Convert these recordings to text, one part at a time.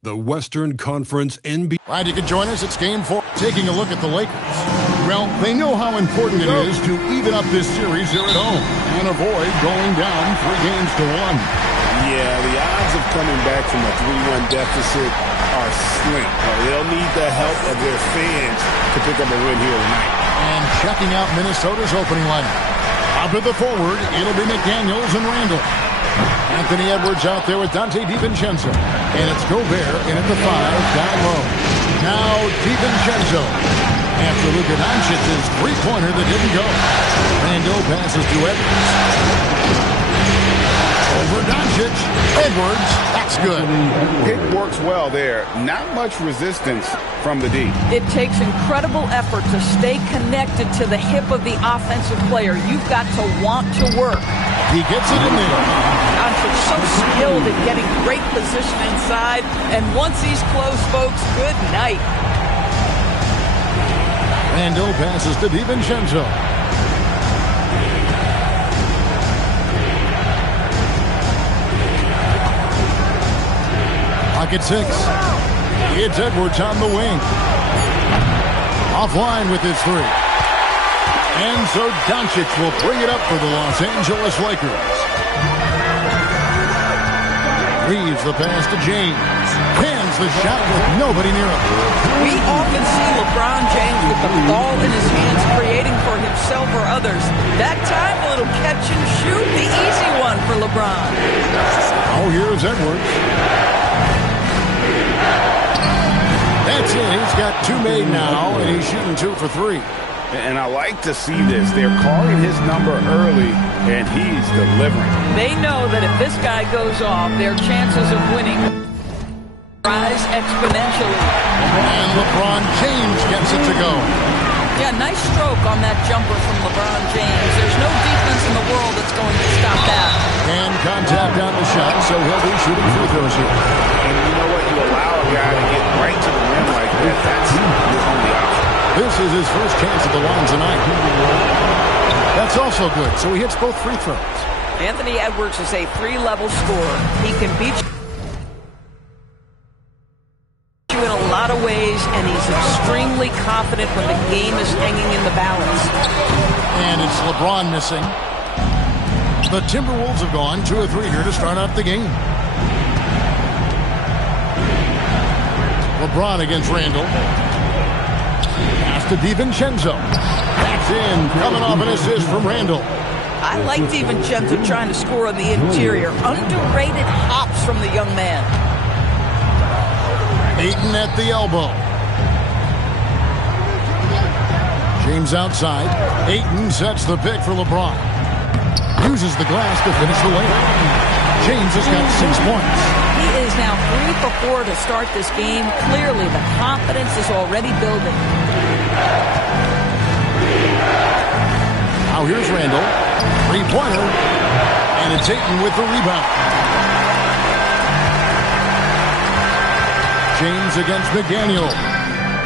The Western Conference NBA. Glad you could join us. It's Game 4. Taking a look at the Lakers. Well, they know how important it is to even up this series here at home and avoid going down 3-1. Yeah, the odds of coming back from a 3-1 deficit are slim. They'll need the help of their fans to pick up a win here tonight. And checking out Minnesota's opening lineup. Out to the forward, it'll be McDaniels and Randall. Anthony Edwards out there with Dante DiVincenzo. And it's Gobert in at the 5, down low. Now DiVincenzo. After Luka Doncic's three-pointer that didn't go. Randall passes to Edwards. Over Doncic. Edwards. That's good. Pick works well there. Not much resistance from the D. It takes incredible effort to stay connected to the hip of the offensive player. You've got to want to work. He gets it in there. Doncic so skilled at getting great position inside. And once he's close, folks, good night. Randall passes to DiVincenzo. Pocket 6. It's Edwards on the wing. Offline with his three. And so Doncic will bring it up for the Los Angeles Lakers. Leaves the pass to James. Pins the shot with nobody near him. We often see LeBron James with the ball in his hands creating for himself or others. That time, a little catch and shoot, the easy one for LeBron. Oh, here's Edwards. That's it. He's got two made now, and he's shooting 2 for 3. And I like to see this. They're calling his number early, and he's delivering. They know that if this guy goes off, their chances of winning rise exponentially. And LeBron James gets it to go. Yeah, nice stroke on that jumper from LeBron James. There's no defense in the world that's going to stop that. And contact on the shot, so he'll be shooting free throws here. And you know what? You allow a guy to get right to the rim like that. That's your only option. This is his first chance at the line tonight. That's also good, so he hits both free throws. Anthony Edwards is a 3-level scorer. He can beat you in a lot of ways, and he's extremely confident when the game is hanging in the balance. And it's LeBron missing. The Timberwolves have gone 2 of 3 here to start out the game. LeBron against Randall. Pass to DiVincenzo. That's in. Coming off an assist from Randall. I like DiVincenzo trying to score on the interior. Underrated hops from the young man. Ayton at the elbow. James outside. Ayton sets the pick for LeBron. Uses the glass to finish the layup. James has got 6 points. He is now 3 for 4 to start this game. Clearly, the confidence is already building. Now here's Randall. 3-pointer. And it's Ayton with the rebound. James against McDaniel.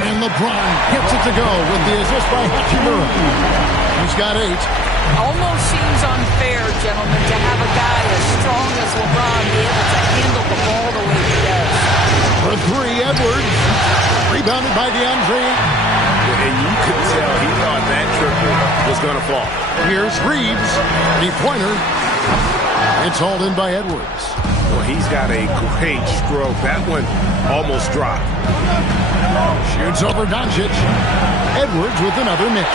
And LeBron gets it to go with the assist by Hachimura. He's got 8. Almost seems unfair, gentlemen, to have a guy as strong as LeBron be able to handle the ball the way he does. For 3, Edwards. Rebounded by DeAndre. And you could tell he thought that triple was going to fall. Here's Reeves. 3-pointer. It's hauled in by Edwards. Well, he's got a great stroke. That one almost dropped. Shoots over Doncic. Edwards with another miss.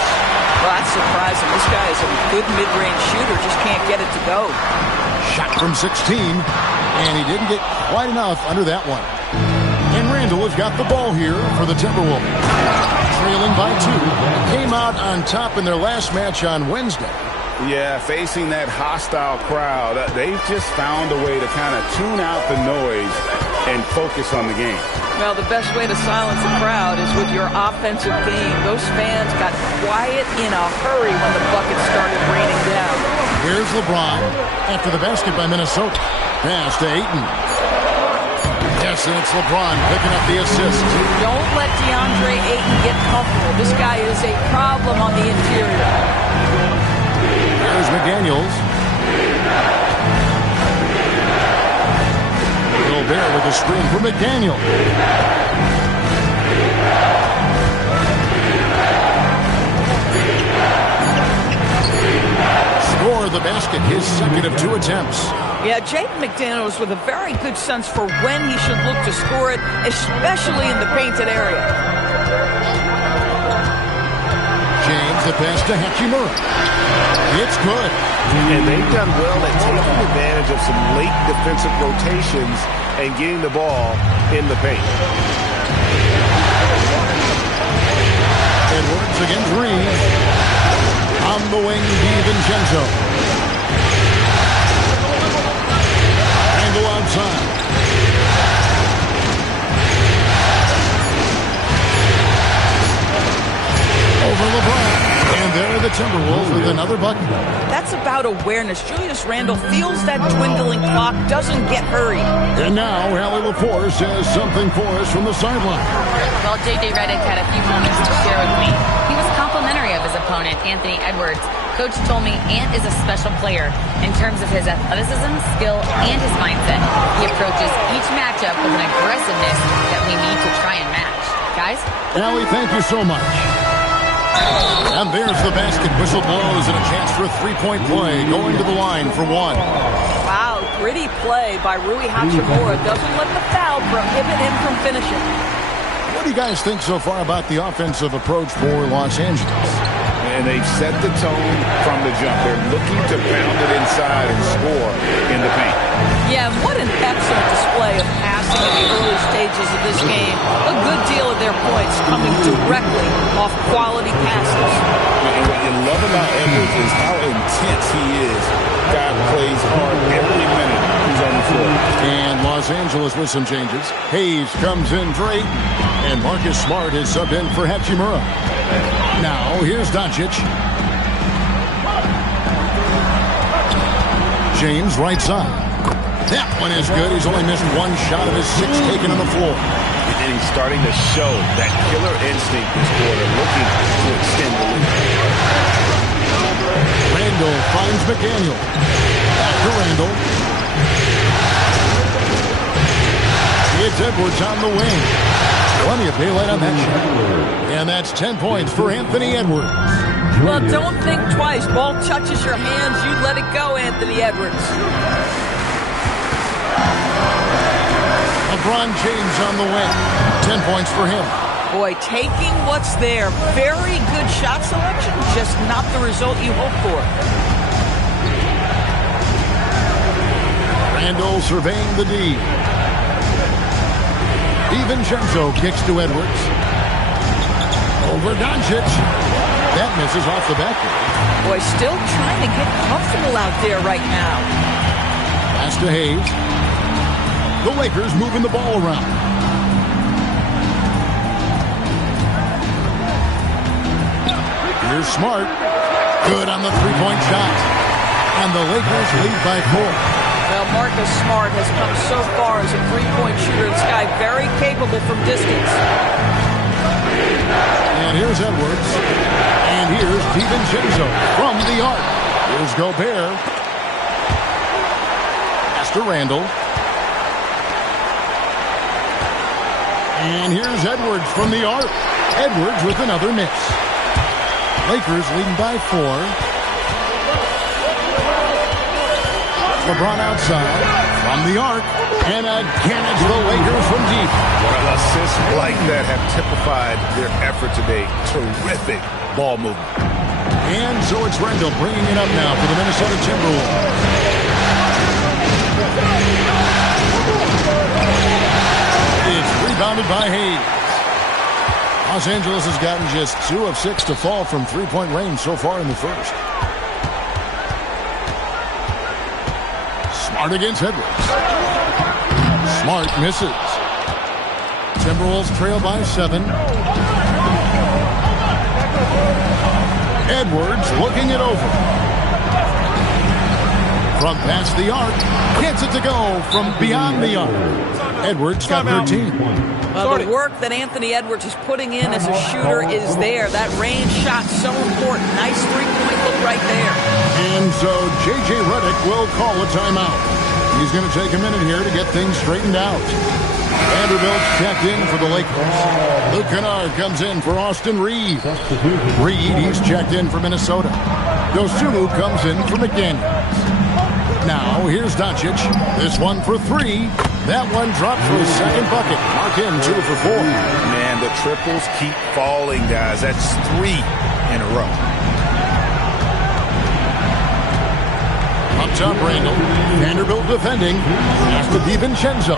Well, that's surprising. This guy is a good mid-range shooter, just can't get it to go. Shot from 16, and he didn't get quite enough under that one. And Randall has got the ball here for the Timberwolves. Trailing by 2. Came out on top in their last match on Wednesday. Yeah, facing that hostile crowd, they've just found a way to kind of tune out the noise and focus on the game. Well, the best way to silence a crowd is with your offensive game. Those fans got quiet in a hurry when the buckets started raining down. Here's LeBron after the basket by Minnesota. Pass to Ayton. Yes, and it's LeBron picking up the assist. Don't let DeAndre Ayton get comfortable. This guy is a problem on the interior. There's McDaniels. Gobert with the a screen for McDaniel. Score the basket, his second of 2 attempts. Yeah, Jaden McDaniels with a very good sense for when he should look to score it, especially in the painted area. James, the pass to Hachimura. It's good. And they've done well at taking advantage of some late defensive rotations and getting the ball in the paint. Edwards against Reeves. On the wing, DiVincenzo. Angle outside. Over LeBron. And there are the Timberwolves with another bucket. That's about awareness. Julius Randle feels that dwindling clock, doesn't get hurried. And now, Allie LaForce has something for us from the sideline. Well, J.J. Redick had a few moments to share with me. He was complimentary of his opponent, Anthony Edwards. Coach told me Ant is a special player in terms of his athleticism, skill, and his mindset. He approaches each matchup with an aggressiveness that we need to try and match. Guys? Allie, thank you so much. And there's the basket. Whistle blows and a chance for a three-point play. Going to the line for one. Wow, gritty play by Rui Hachimura. Doesn't let the foul prohibit him from finishing. What do you guys think so far about the offensive approach for Los Angeles? And they've set the tone from the jump. They're looking to pound it inside and score in the paint. Yeah, what an excellent display of passing in the early stages of this game. A good deal of their points coming directly off quality passes. And what you love about Edwards is how intense he is. Guy plays hard every minute he's on the floor. And Los Angeles with some changes. Hayes comes in for 8. And Marcus Smart is subbed in for Hachimura. Now, here's Doncic. James, right side. That one is good. He's only missed one shot of his 6 taken on the floor. And he's starting to show that killer instinct this quarter, looking to extend the lead. Randall finds McDaniel. Back to Randall. It's Edwards on the wing. Plenty of daylight on that shot. And that's 10 points for Anthony Edwards. Well, don't think twice. Ball touches your hands, you let it go, Anthony Edwards. LeBron James on the wing. 10 points for him. Boy, taking what's there. Very good shot selection, just not the result you hope for. Randall surveying the D. DiVincenzo kicks to Edwards. Over Doncic. That misses off the backboard. Boy, still trying to get comfortable out there right now. Pass to Hayes. The Lakers moving the ball around. Here's Smart. Good on the three-point shot. And the Lakers lead by 4. Well, Marcus Smart has come so far as a three-point shooter. This guy very capable from distance. And here's Edwards. And here's DiVincenzo from the arc. Here's Gobert. Pass to Randall. And here's Edwards from the arc. Edwards with another miss. Lakers leading by 4. LeBron outside from the arc. And again, it's the Lakers from deep. Assists like that have typified their effort today. Terrific ball movement. And so it's Randall bringing it up now for the Minnesota Timberwolves. It's rebounded by Hayes. Los Angeles has gotten just 2 of 6 to fall from three-point range so far in the first. Smart against Edwards. Smart misses. Timberwolves trail by 7. Edwards looking it over. From past the arc. Gets it to go from beyond the arc. Edwards got 13. Well, the work that Anthony Edwards is putting in as a shooter is there. That range shot so important. Nice three-point look right there. And so J.J. Redick will call a timeout. He's going to take a minute here to get things straightened out. Vanderbilt's checked in for the Lakers. Luke Kennard comes in for Austin Reed. Reed, he's checked in for Minnesota. Dosunmu comes in for McDaniels. Now, here's Doncic. This one for three. That one dropped for his second bucket. Mark him 2 for 4. Man, the triples keep falling, guys. That's 3 in a row. Up top, Randall. Vanderbilt defending. Pass to DiVincenzo.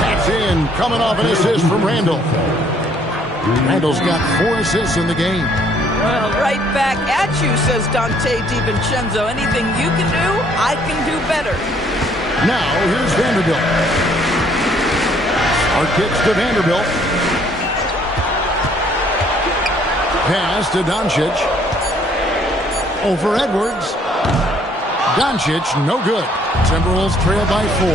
That's in. Coming off an assist from Randall. Randall's got 4 assists in the game. Well, right back at you, says Dante DiVincenzo. Anything you can do, I can do better. Now, here's Vanderbilt. Our kicks to Vanderbilt. Pass to Doncic. Over Edwards. Doncic, no good. Timberwolves trail by 4.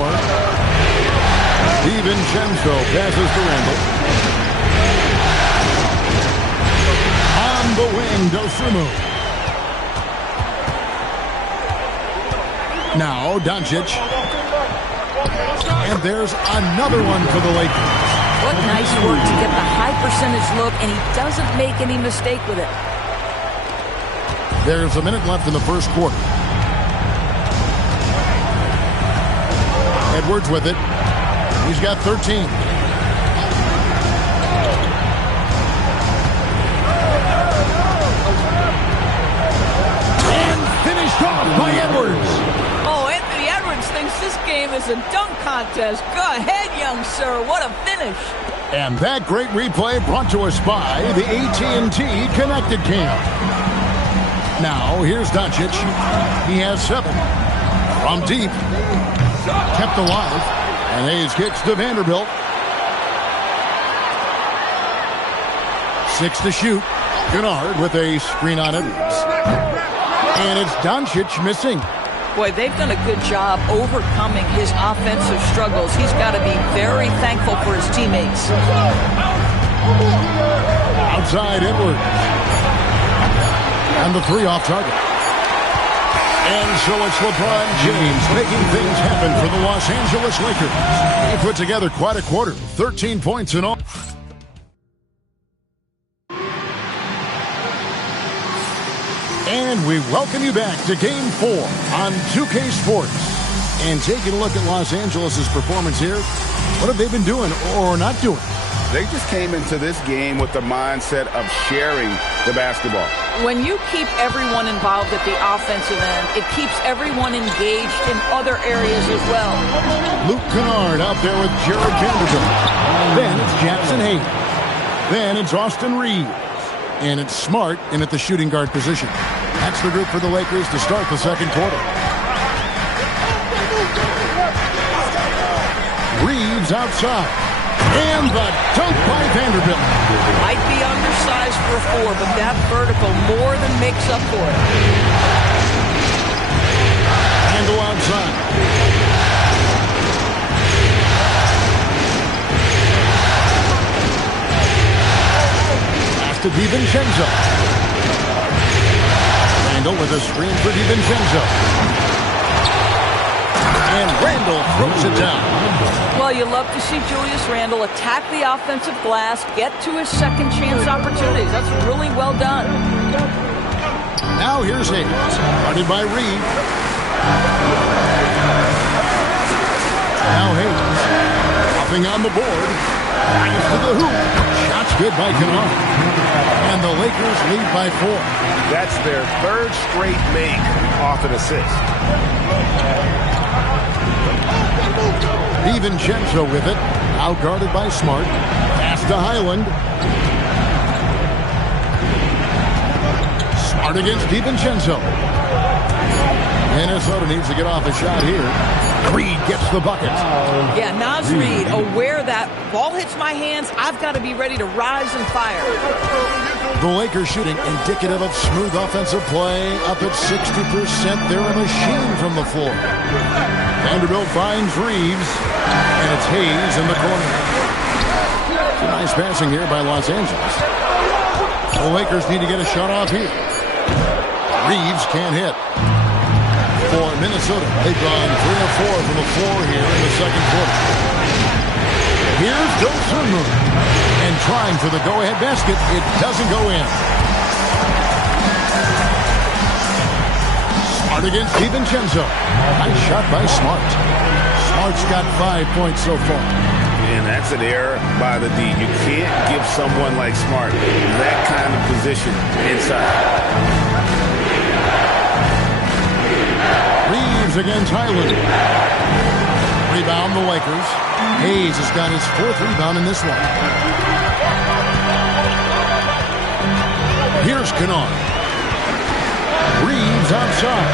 DiVincenzo passes to Randall. On the wing, Dosunmu. Now, Doncic. And there's another one for the Lakers. What nice work to get the high percentage look, and he doesn't make any mistake with it. There's a minute left in the first quarter. Edwards with it. He's got 13. And finished off by Edwards. Oh, Anthony Edwards thinks this game is a dunk contest. Go ahead, young sir. What a finish. And that great replay brought to us by the AT&T Connected Cam. Now, here's Doncic. He has 7. From deep. Kept alive. And Hayes kicks to Vanderbilt. 6 to shoot. Kennard with a screen on Edwards. And it's Doncic missing. Boy, they've done a good job overcoming his offensive struggles. He's got to be very thankful for his teammates. Outside Edwards. And the 3 off target. And so it's LeBron James making things happen for the Los Angeles Lakers. He put together quite a quarter. 13 points in all. And we welcome you back to Game 4 on 2K Sports. And taking a look at Los Angeles' performance here, what have they been doing or not doing? They just came into this game with the mindset of sharing the basketball. When you keep everyone involved at the offensive end, it keeps everyone engaged in other areas as well. Luke Kennard out there with Jared Vanderbilt. Then it's Jackson Hayes. Then it's Austin Reed. And it's Smart in at the shooting guard position. That's the group for the Lakers to start the second quarter. Reeves outside. And the dunk by Vanderbilt. Might be undersized for a 4, but that vertical more than makes up for it. Handle outside. Pass to DiVincenzo. Randall with a screen for DiVincenzo. And Randall throws it down. Well, you love to see Julius Randle attack the offensive glass, get to his second chance opportunities. That's really well done. Now here's Hayes, guarded by Reed. Now Hayes, hopping on the board, eyes to the hoop. Shots good by Kennard. And the Lakers lead by 4. That's their 3rd straight make off an assist. DiVincenzo with it, out guarded by Smart. Pass to Highland. Smart against DiVincenzo. Minnesota needs to get off a shot here. Reed gets the bucket. Yeah, Naz Reid, aware that ball hits my hands, I've got to be ready to rise and fire. The Lakers shooting indicative of smooth offensive play. Up at 60%. They're a machine from the floor. Vanderbilt finds Reeves. And it's Hayes in the corner. Nice passing here by Los Angeles. The Lakers need to get a shot off here. Reeves can't hit. For Minnesota, they've gone 3 of 4 from the floor here in the second quarter. Here's Dosunmu. And trying for the go-ahead basket. It doesn't go in. Smart against DiVincenzo. Nice shot by Smart. Smart's got 5 points so far. And that's an error by the D. You can't give someone like Smart that kind of position inside. Reeves against Highland. Rebound the Lakers. Hayes has got his 4th rebound in this one. Here's Kennard. Reeves outside.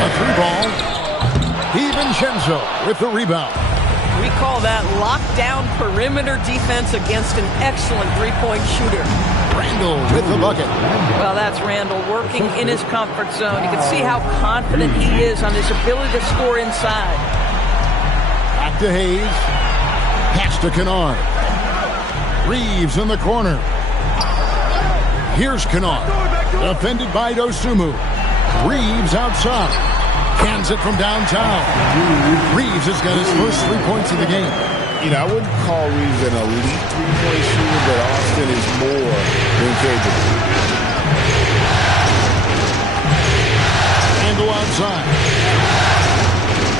A 3-ball. DiVincenzo with the rebound. We call that lockdown perimeter defense against an excellent three-point shooter. Randall with the bucket. Well, that's Randall working in his comfort zone. You can see how confident he is on his ability to score inside. Back to Hayes. Pass to Kennard. Reeves in the corner. Here's Kennard. Defended by Dosunmu. Reeves outside. Cans it from downtown. Reeves has got his first 3 points of the game. You know, I wouldn't call Reeves an elite three-point shooter, but Austin is more than capable. And go outside.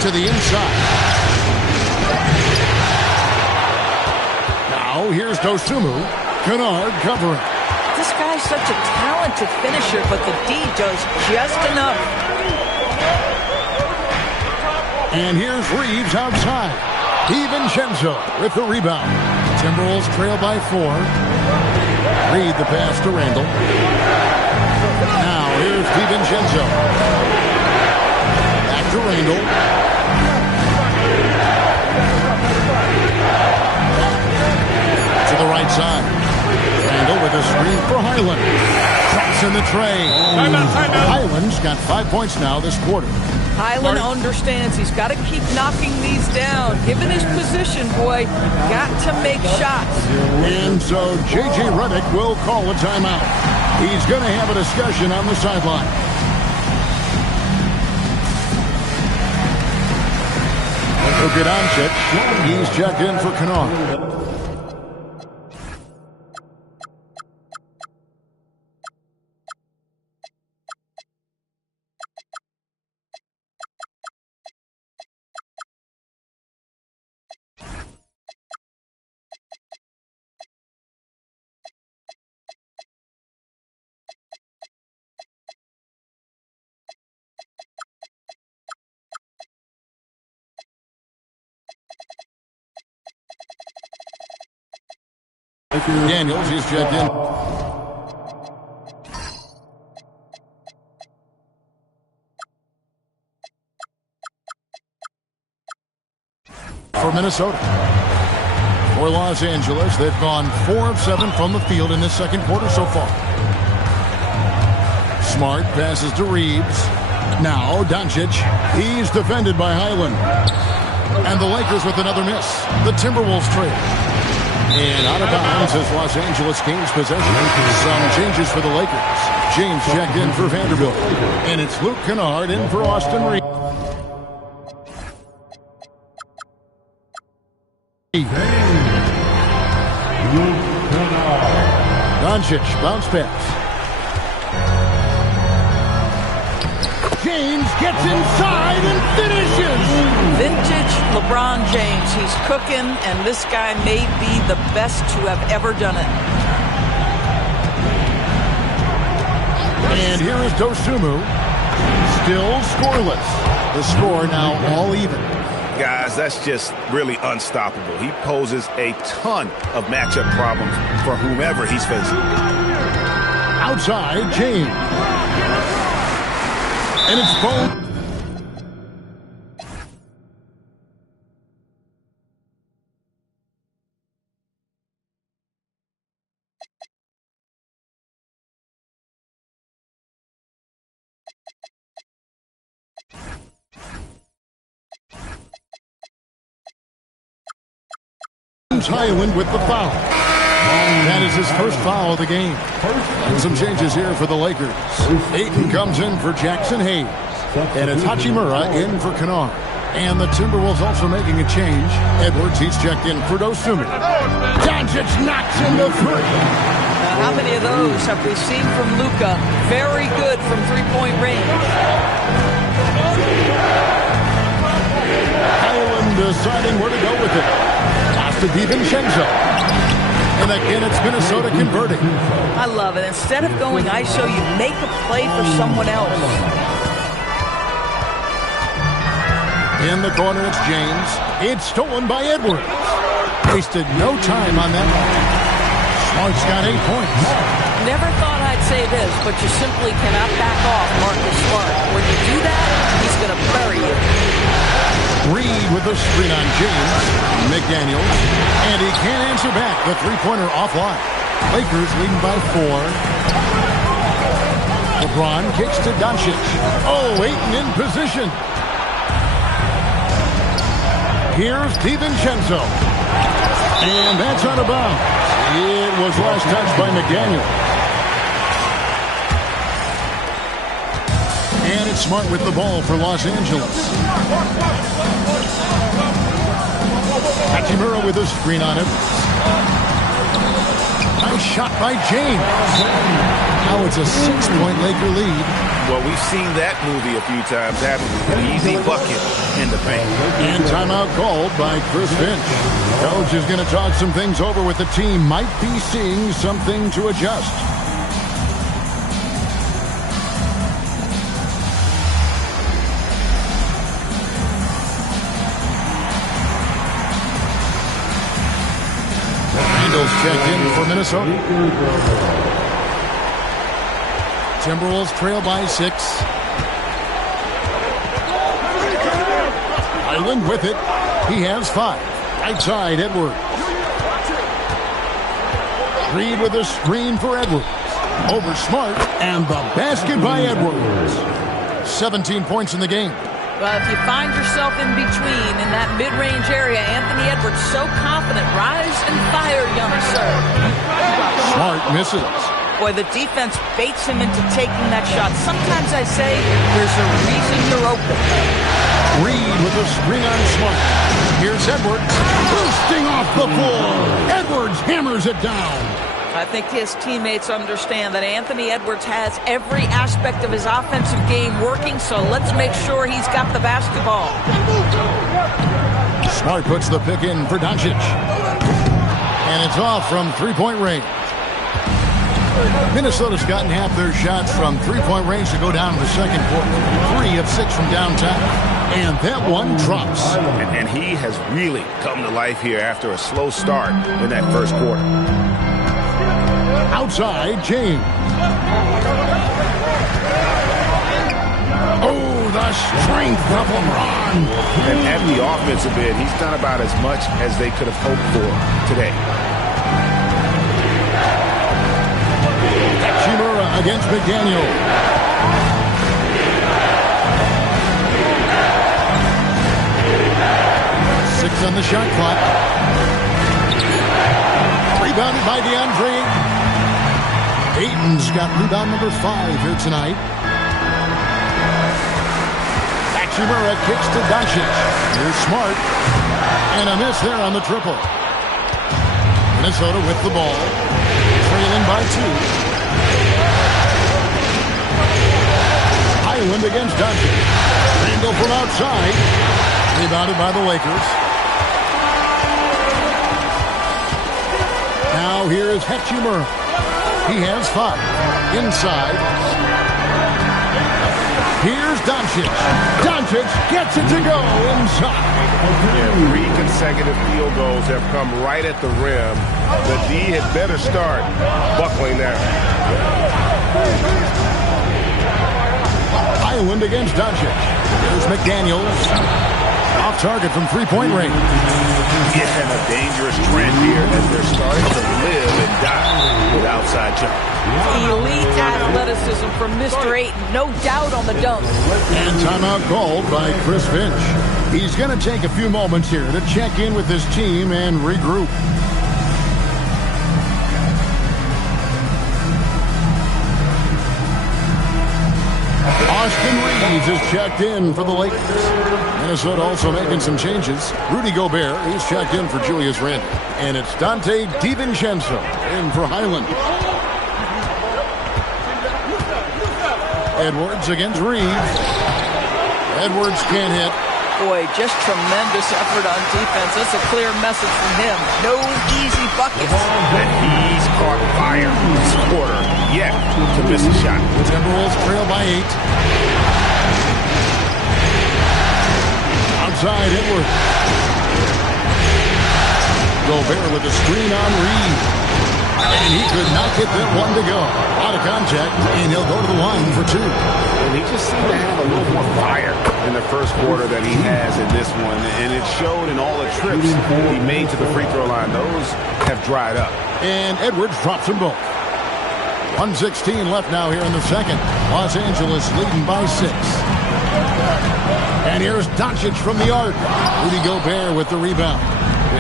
To the inside. Now here's Dosunmu. Kennard covering. This guy's such a talented finisher, but the D does just enough. And here's Reeves outside. DiVincenzo with the rebound. Timberwolves trail by 4. Reed the pass to Randall. Now here's DiVincenzo. Back to Randall. To the right side. Randall with a screen for Highland. Traps in the tray. Highland's got 5 points now this quarter. Highland understands he's got to keep knocking these down. Given his position, boy, got to make shots. And so J.J. Redick will call a timeout. He's going to have a discussion on the sideline. Luka Doncic, he's checked in for Kennard. Daniels, he's checked in. For Minnesota. For Los Angeles, they've gone 4 of 7 from the field in this second quarter so far. Smart passes to Reeves. Now Doncic. He's defended by Highland. And the Lakers with another miss. The Timberwolves trail. And out of bounds as Los Angeles gains possession. Some changes for the Lakers. James checked in for Vanderbilt. And it's Luke Kennard in for Austin Reeves. Doncic, bounce pass. James gets inside and finishes. Vintage LeBron James. He's cooking, and this guy may be the best to have ever done it. And here is Dosunmu. Still scoreless. The score now all even. Guys, that's just really unstoppable. He poses a ton of matchup problems for whomever he's facing. Outside, James. And it's both. Highland with the foul. That is his first foul of the game. And some changes here for the Lakers. Ayton comes in for Jackson Hayes. And it's Hachimura in for Kennard. And the Timberwolves also making a change. Edwards, he's checked in for Dosunmu. Doncic knocks in the three. Now, how many of those have we seen from Luka? Very good from three-point range. Highland deciding where to go with it. Pass to DiVincenzo. And again, it's Minnesota converting. I love it. Instead of going ISO, you make a play for someone else. In the corner, it's James. It's stolen by Edwards. Wasted no time on that one. Smart's got 8 points. Never thought I'd say this, but you simply cannot back off Marcus Smart. When you do that, he's going to bury you. Reed with the screen on James. McDaniels. And he can't answer back. The three-pointer offline. Lakers leading by 4. LeBron kicks to Doncic. Oh, Ayton in position. Here's DiVincenzo. And that's out of bounds. It was last touched by McDaniel. And it's Smart with the ball for Los Angeles. Hachimura with a screen on it. Nice shot by James. Now it's a 6-point Laker lead. Well, we've seen that movie a few times, haven't we? An easy bucket in the paint. And timeout called by Chris Finch. Coach is going to talk some things over with the team. Might be seeing something to adjust. Randall's checked in for Minnesota. Timberwolves trail by 6. Highland with it. He has 5. Right side, Edwards. Reed with a screen for Edwards. Over Smart, and the basket by Edwards. 17 points in the game. Well, if you find yourself in between in that mid-range area, Anthony Edwards so confident. Rise and fire, young sir. Smart misses. Boy, the defense baits him into taking that shot. Sometimes I say there's a reason you're open. Reed with a screen on Smart. Here's Edwards. Boosting off the floor. Edwards hammers it down. I think his teammates understand that Anthony Edwards has every aspect of his offensive game working, so let's make sure he's got the basketball. Smart puts the pick in for Doncic. And it's off from three-point range. Minnesota's gotten half their shots from three-point range to go down in the second quarter. 3 of 6 from downtown. And that one drops. And he has really come to life here after a slow start in that first quarter. Outside, James. Oh, the strength of LeBron. And at the offensive end, he's done about as much as they could have hoped for today. Hachimura against McDaniel. Six on the shot clock. Rebounded by DeAndre. Ayton's got rebound number 5 here tonight. Hachimura kicks to Doncic. Here's Smart. And a miss there on the triple. Minnesota with the ball. Trailing by 2. Highland against Doncic. Randall from outside. Rebounded by the Lakers. Now here is Hachimura. He has 5. Inside. Here's Doncic. Doncic gets it to go inside. Yeah, 3 consecutive field goals have come right at the rim. The D had better start buckling there. Highland against Doncic. Here's McDaniels. Off target from three-point range. And a dangerous trend here as they're starting to live and die with outside jump. Elite athleticism from Mr. Ayton. No doubt on the dunk. And timeout called by Chris Finch. He's going to take a few moments here to check in with his team and regroup. Austin Reeves is checked in for the Lakers. Minnesota also making some changes. Rudy Gobert, he's checked in for Julius Randle. And it's Dante DiVincenzo in for Highland. Edwards against Reeves. Edwards can't hit. Boy, just tremendous effort on defense. That's a clear message from him. No easy buckets. And he's caught fire this quarter yet to miss a shot. The Timberwolves trail by 8. Outside Edwards. Gobert with a screen on Reeves. And he could not get that one to go. Out of contact, and he'll go to the line for 2. And he just seemed to have a little more fire in the first quarter than he has in this one. And it showed in all the trips he made to the free throw line. Those have dried up. And Edwards drops them both. 1:16 left now here in the second. Los Angeles leading by 6. And here's Doncic from the arc. Rudy Gobert with the rebound.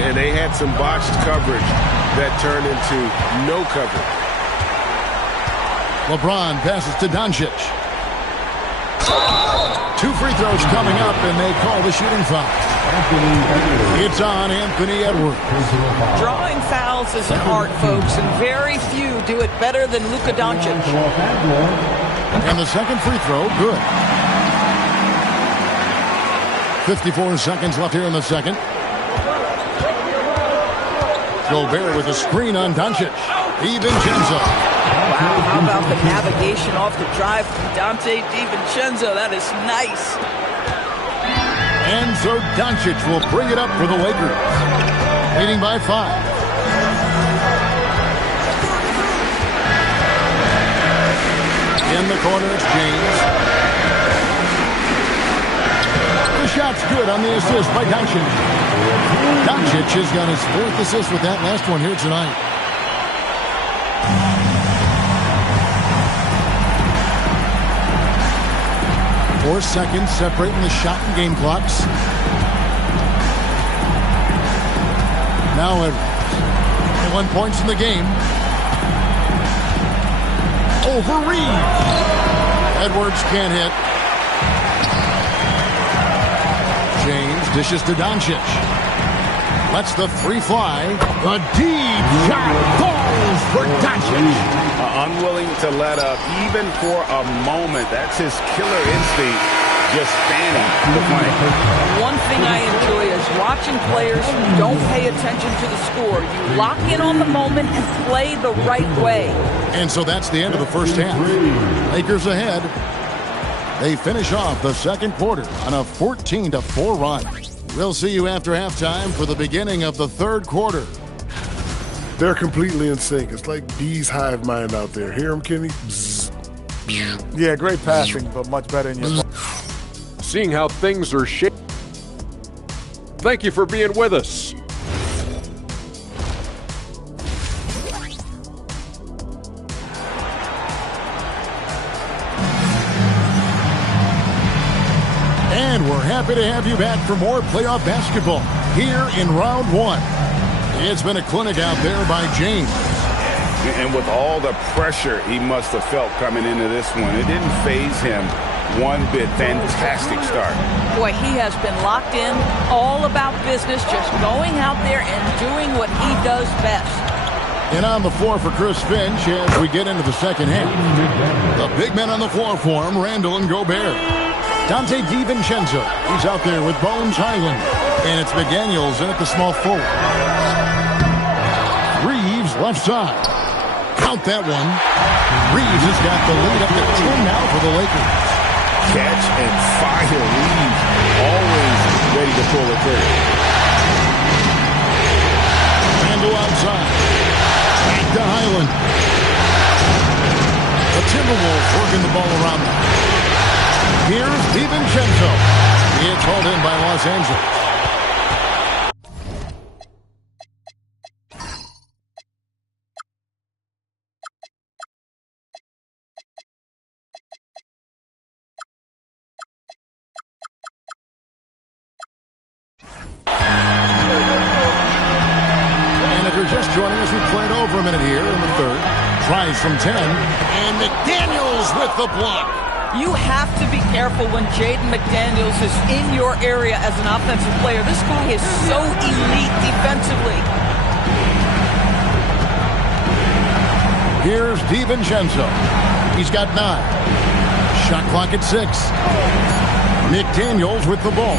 And they had some botched coverage that turned into no coverage. LeBron passes to Doncic. 2 free throws coming up, and they call the shooting foul. It's on Anthony Edwards. Drawing fouls is an art, folks, and very few do it better than Luka Doncic. And the second free throw, good. 54 seconds left here in the second. Gobert with a screen on Doncic. DiVincenzo. Wow, how about the navigation off the drive from Dante DiVincenzo? That is nice. And so Doncic will bring it up for the Lakers. Leading by 5. In the corner, it's James. The shot's good on the assist by Doncic. Doncic has got his 4th assist with that last one here tonight. Four seconds separating the shot and game clocks. Now Edwards. 1 point in the game. Over Reeves. Edwards can't hit. James dishes to Doncic. Lets the 3 fly. A deep shot falls for Doncic. Unwilling to let up even for a moment. That's his killer instinct, just fanning the play. One thing I enjoy is watching players who don't pay attention to the score. You lock in on the moment and play the right way. And so that's the end of the first half. Lakers ahead. They finish off the second quarter on a 14-4 run. We'll see you after halftime for the beginning of the third quarter. They're completely in sync. It's like bees hive mind out there. Hear them, Kenny? Bzz. Yeah, great passing, but much better in your... Seeing how things are shaped. Thank you for being with us. And we're happy to have you back for more playoff basketball here in round 1. It's been a clinic out there by James. And with all the pressure he must have felt coming into this one, it didn't faze him one bit. Fantastic start. Boy, he has been locked in, all about business, just going out there and doing what he does best. And on the floor for Chris Finch as we get into the second half. The big men on the floor for him, Randle and Gobert. Dante DiVincenzo, he's out there with Bones Highland. And it's McDaniels in at the small forward. Reeves left side. Count that one. Reeves has got the lead up to 10 now for the Lakers. Catch and fire. Reeves always ready to pull the trigger. Randle outside. Back to Highland. The Timberwolves working the ball around them. Here's DiVincenzo. It's hauled in by Los Angeles. Joining us, we played over a minute here in the third. Tries from 10. And McDaniels with the block. You have to be careful when Jaden McDaniels is in your area as an offensive player. This guy is so elite defensively. Here's DiVincenzo. He's got 9. Shot clock at 6. McDaniels with the ball.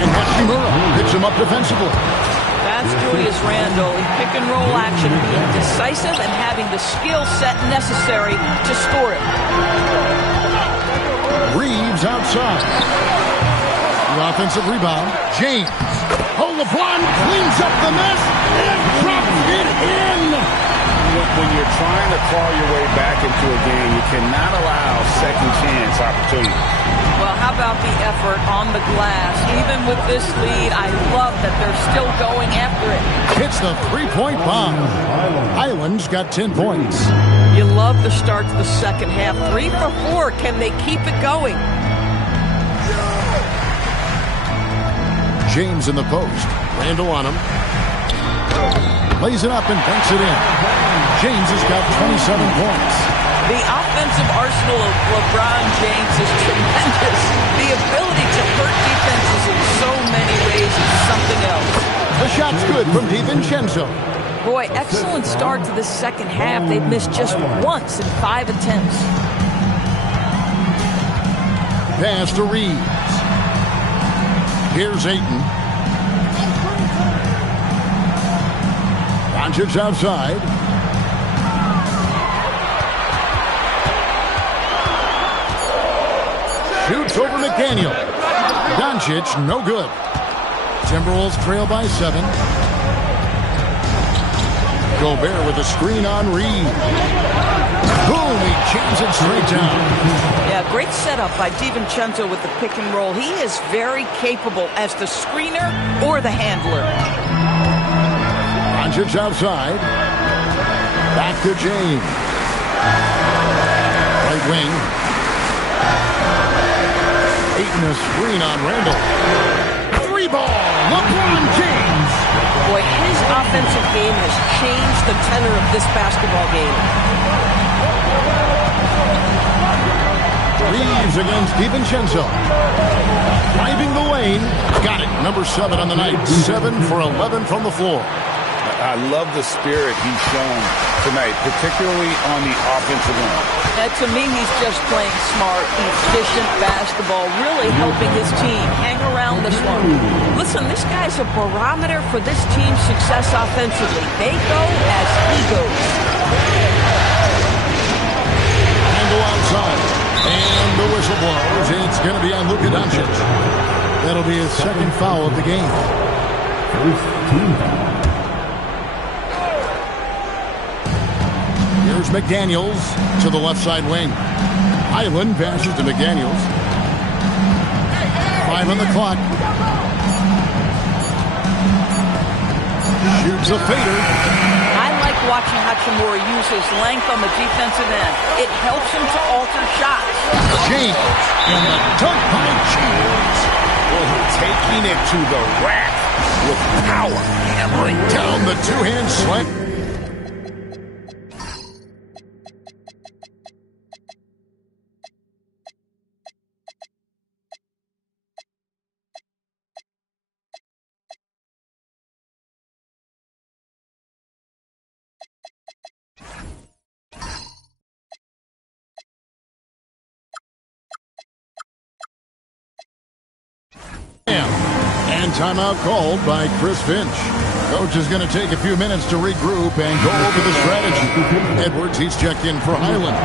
And Hachimura picks him up defensively. That's Julius Randle in pick-and-roll action, being decisive and having the skill set necessary to score it. Reeves outside. The offensive rebound. James. Oh, LeBron cleans up the mess and drops it in. When you're trying to claw your way back into a game, you cannot allow second chance opportunities. Well, how about the effort on the glass? Even with this lead, I love that they're still going after it. Hits the three-point bomb. Highland's got 10 points. You love the start to the second half. 3 for 4. Can they keep it going? James in the post. Randle on him. Lays it up and banks it in. James has got 27 points. The offensive arsenal of LeBron James is tremendous. The ability to hurt defenses in so many ways is something else. The shot's good from DiVincenzo. Boy, excellent start to the second half. They've missed just once in 5 attempts. Pass to Reeves. Here's Ayton. Doncic outside. Shoots over McDaniel. Doncic, no good. Timberwolves trail by 7. Gobert with a screen on Reed. Boom, he jams it straight down. Yeah, great setup by DiVincenzo with the pick and roll. He is very capable as the screener or the handler. Doncic outside. Back to James. Right wing. Ayton a screen on Randle. 3-ball. LeBron James. Boy, his offensive game has changed the tenor of this basketball game. Reeves against DiVincenzo. Driving the lane. Got it. Number 7 on the night. 7 for 11 from the floor. I love the spirit he's shown tonight, particularly on the offensive end. And to me, he's just playing smart, efficient basketball, really helping his team hang around this one. Listen, this guy's a barometer for this team's success offensively. They go as he goes. Randle outside. And the whistle blows. It's going to be on Luka Doncic. That'll be his second foul of the game. Here's McDaniels to the left side wing. Highland passes to McDaniels. 5 on the clock. Shoots a fader. I like watching Hachimura use his length on the defensive end. It helps him to alter shots. James and the dunk by James. Well, taking it to the rack with power. Hammering down the two-hand slam. And timeout called by Chris Finch. Coach is going to take a few minutes to regroup and go over the strategy. Edwards, he's checked in for Highland.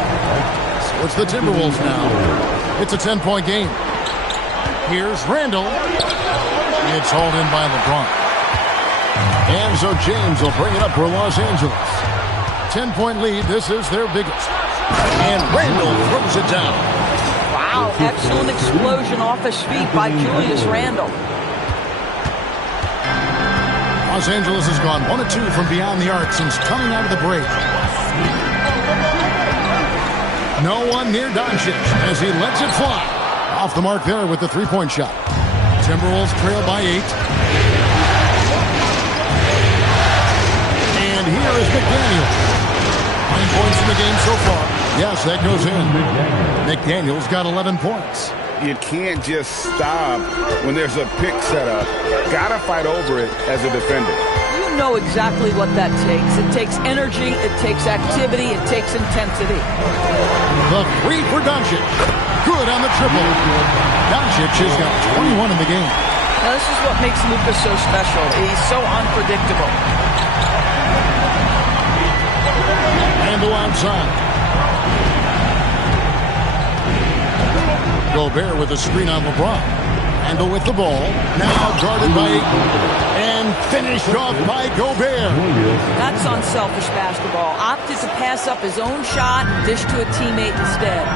So it's the Timberwolves now. It's a 10-point game. Here's Randle. It's hauled in by LeBron. And so James will bring it up for Los Angeles. 10-point lead. This is their biggest. And Randle throws it down. Wow, excellent explosion off his feet by Julius Randle. Los Angeles has gone 1 of 2 from beyond the arc since coming out of the break. No one near Doncic as he lets it fly. Off the mark there with the three-point shot. Timberwolves trail by 8. And here is McDaniel. 9 points in the game so far. Yes, that goes in. McDaniels got 11 points. You can't just stop when there's a pick set up. Got to fight over it as a defender. You know exactly what that takes. It takes energy, it takes activity, it takes intensity. The three for Doncic. Good on the triple. Doncic has got 21 in the game. Now, this is what makes Luka so special. He's so unpredictable. Randle outside. Gobert with a screen on LeBron. Randle with the ball. Now guarded by and finished off by Gobert. That's unselfish basketball. Opted to pass up his own shot and dish to a teammate instead.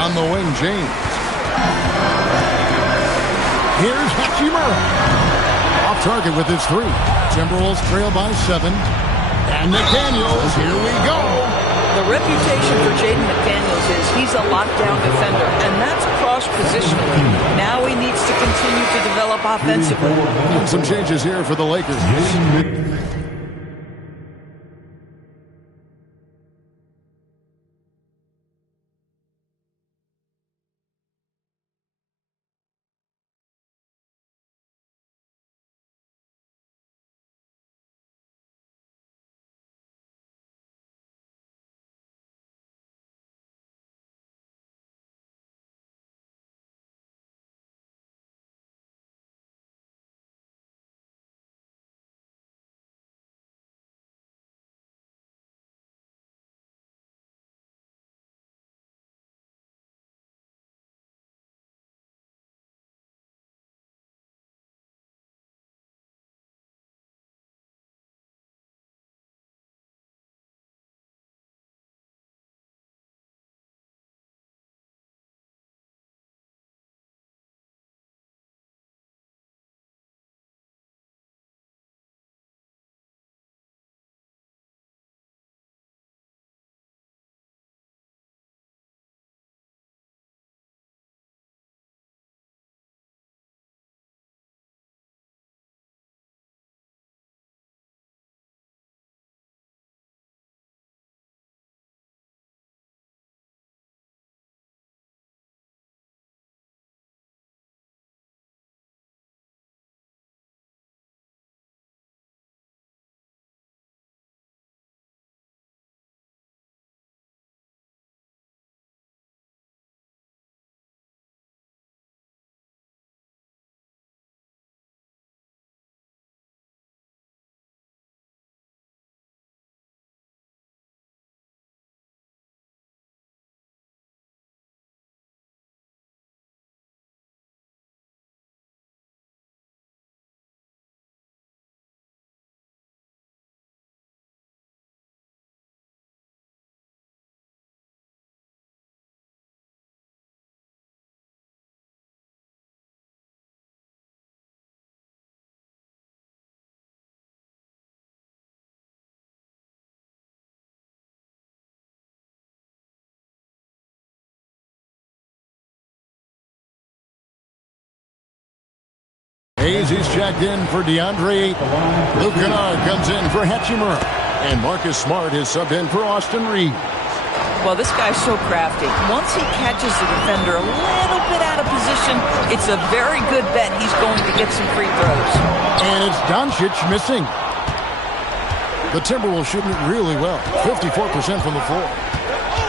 On the wing, James. Here's Hachimura. Off target with his three. Timberwolves trail by 7. And McDaniels, here we go. The reputation for Jaden McDaniels is he's a lockdown defender, and that's cross-positionally. Now he needs to continue to develop offensively. And some changes here for the Lakers. Hayes is checked in for DeAndre Ayton. Luke Kennard comes in for Hachimura. And Marcus Smart is subbed in for Austin Reeves. Well, this guy's so crafty. Once he catches the defender a little bit out of position, it's a very good bet he's going to get some free throws. And it's Doncic missing. The Timberwolves shooting it really well. 54% from the floor.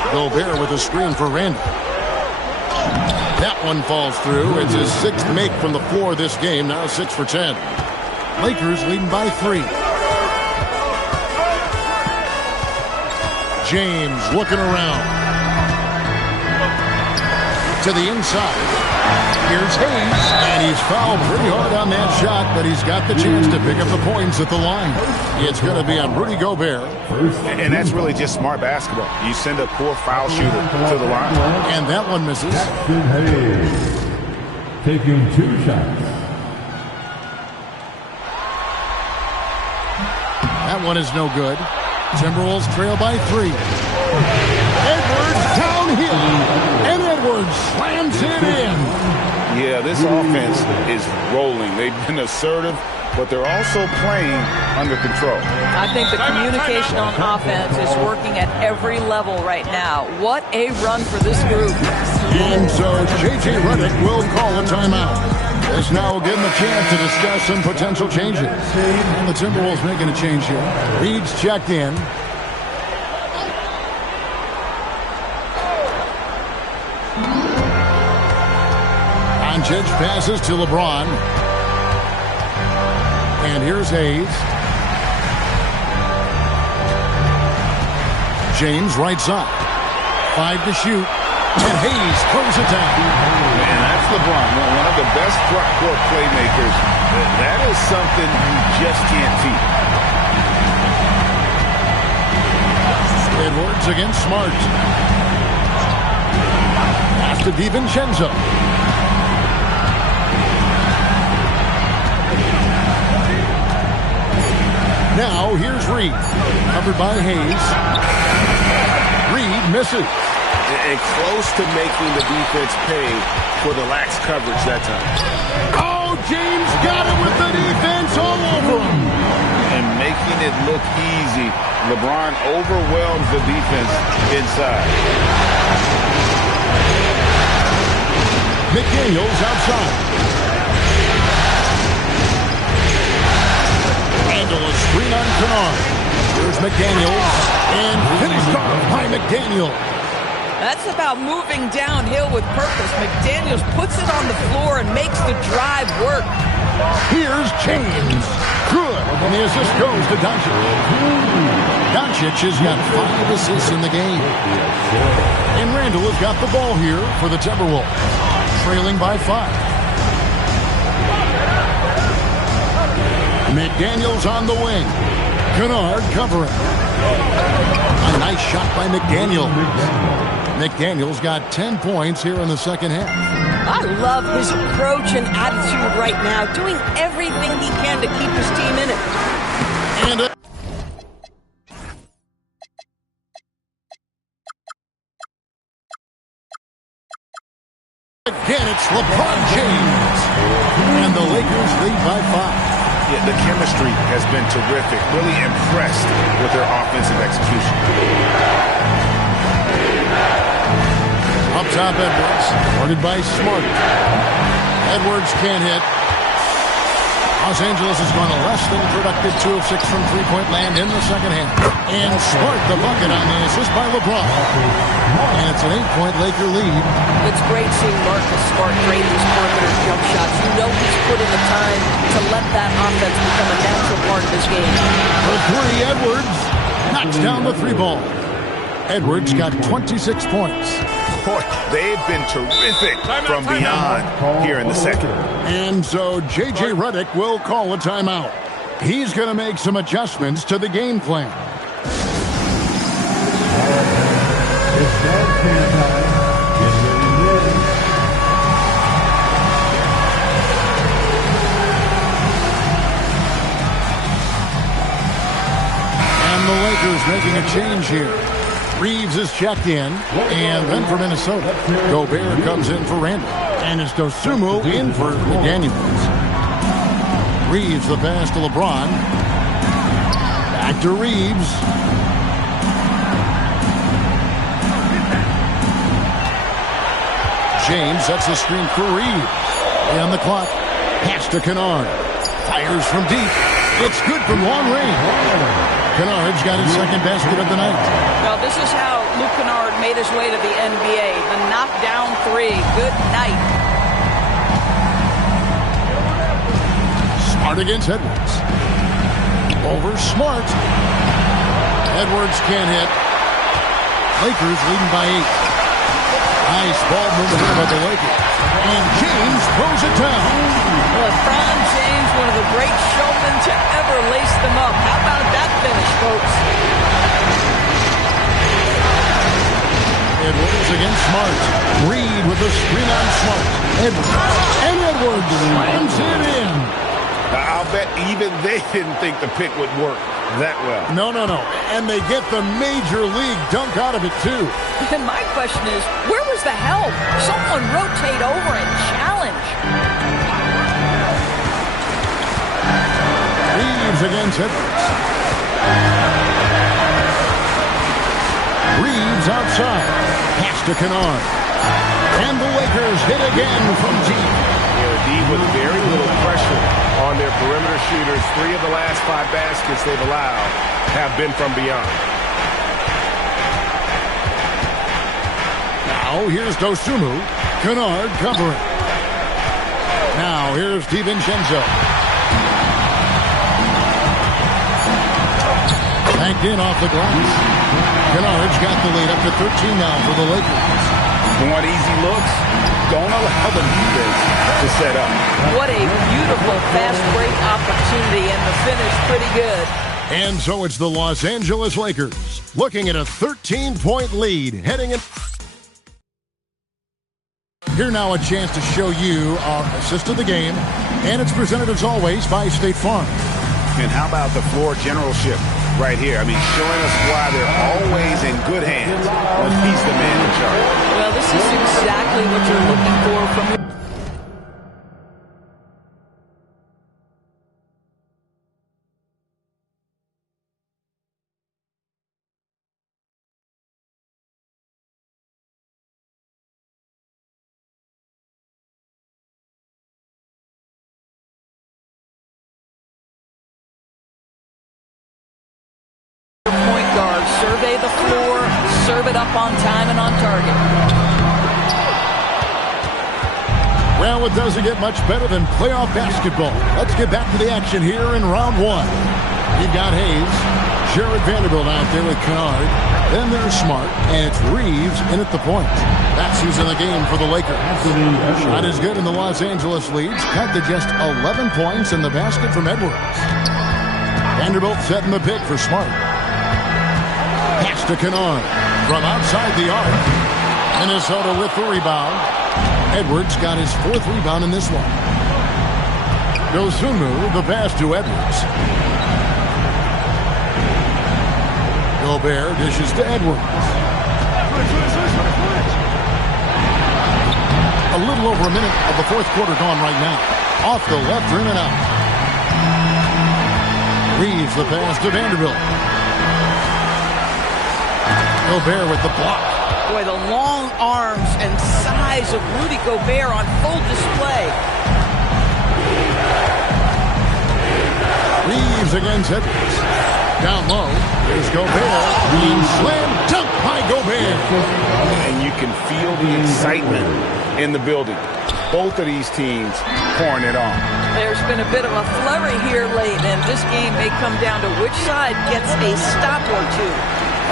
Gobert with a screen for Randle. That one falls through. It's his 6th make from the floor this game. Now 6 for 10. Lakers leading by 3. James looking around. To the inside. Here's Hayes. And he's fouled pretty hard on that shot, but he's got the chance to pick up the points at the line. It's going to be on Rudy Gobert. And that's really just smart basketball. You send a poor foul shooter to the line. And that one misses. Hayes taking 2 shots. That one is no good. Timberwolves trail by 3. Edwards downhill. And Edwards slams it in. Yeah, this offense is rolling. They've been assertive, but they're also playing under control. I think the communication on offense is working at every level right now. What a run for this group. And so J.J. Redick will call a timeout. This now will give him a chance to discuss some potential changes. And the Timberwolves making a change here. Reed's checked in. Doncic passes to LeBron. And here's Hayes. James right side. 5 to shoot. And Hayes throws it down. Man, that's LeBron, one of the best front court playmakers. That is something you just can't teach. Edwards against Smart. Pass to DiVincenzo. Now here's Reed. Covered by Hayes. Reed misses. And close to making the defense pay for the lax coverage that time. Oh, James got it with the defense all over him. And making it look easy. LeBron overwhelms the defense inside. McDaniels outside. Handle a screen on Kennard. Here's McDaniels. And finished off by McDaniels. That's about moving downhill with purpose. McDaniels puts it on the floor and makes the drive work. Here's James. Good. And the assist goes to Doncic. Doncic has got 5 assists in the game. And Randall has got the ball here for the Timberwolves. Trailing by 5. McDaniels on the wing. Kennard covering. A nice shot by McDaniels. McDaniels got 10 points here in the second half. I love his approach and attitude right now, doing everything he can to keep his team in it. And again, it's LeBron James. And the Lakers lead by 5. Yeah, the chemistry has been terrific. Really impressed with their offensive execution. Up top, Edwards. Guarded by Smart. Edwards can't hit. Los Angeles has gone a less than productive 2 of 6 from three-point land in the second half. And Smart the bucket on the assist by LeBron. And it's an 8-point Laker lead. It's great seeing Marcus Smart drain these perimeter jump shots. You know he's put in the time to let that offense become a natural part of his game. For 3, Edwards knocks down the 3 ball. Edwards got 26 points. Boy, they've been terrific from beyond here in the second. And so J.J. Redick will call a timeout. He's going to make some adjustments to the game plan. It's now time. And the Lakers making a change here. Reeves is checked in, and then for Minnesota, Gobert comes in for Randall, and it's Dosunmu in for McDaniels. Reeves the pass to LeBron. Back to Reeves. James sets the screen for Reeves. On the clock, pass to Kennard. Fires from deep. It's good from long range. Kennard's got his second basket of the night. Now, this is how Luke Kennard made his way to the NBA. The knockdown 3. Good night. Smart against Edwards. Over Smart. Edwards can't hit. Lakers leading by 8. Nice ball movement by the Lakers. And James throws it down. LeBron James, one of the great showmen to ever lace them up. How about that finish, folks? Edwards against Smart. Reed with the screen on Smart. Edwards. And Edwards slams it in. I'll bet even they didn't think the pick would work. that well. No. And they get the major league dunk out of it, too. And my question is, where was the help? Someone rotate over and challenge. Reeves against Edwards. Reeves outside. Pass to Kennard. And the Lakers hit again from deep. Deep with very little pressure on their perimeter shooters. 3 of the last 5 baskets they've allowed have been from beyond. Now here's Dosunmu. Kennard covering. Now here's DiVincenzo. Banked in off the glass. Kennard's got the lead up to 13 now for the Lakers. Want easy looks? Don't allow them to set up. What a beautiful fast break opportunity, and the finish pretty good. And so it's the Los Angeles Lakers looking at a 13-point lead heading in. Here now a chance to show you our assist of the game, and it's presented as always by State Farm. And how about the floor generalship right here? I mean, showing us why they're always in good hands when he's the man in charge. Well, this is exactly what you're looking for from him. Point guard, survey the floor, serve it up on time and on target. Well, it doesn't get much better than playoff basketball. Let's get back to the action here in round 1. You've got Hayes, Jared Vanderbilt out there with Kennard. Then there's Smart, and it's Reeves in at the point. That's who's in the game for the Lakers. Shot is good, and the Los Angeles leads cut to just 11 points in the basket from Edwards. Vanderbilt setting the pick for Smart. Pass to Kennard from outside the arc. Minnesota with the rebound. Edwards got his 4th rebound in this one. Dosunmu, the pass to Edwards. Gobert dishes to Edwards. A little over a minute of the 4th quarter gone right now. Off the left rim and out. Reeves the pass to Vanderbilt. Gobert with the block. Boy, the long arms and size of Rudy Gobert on full display. Reeves against Edwards. Down low. Here's Gobert. Being slam dunk by Gobert. And you can feel the excitement in the building. Both of these teams pouring it on. There's been a bit of a flurry here late, and this game may come down to which side gets a stop or two.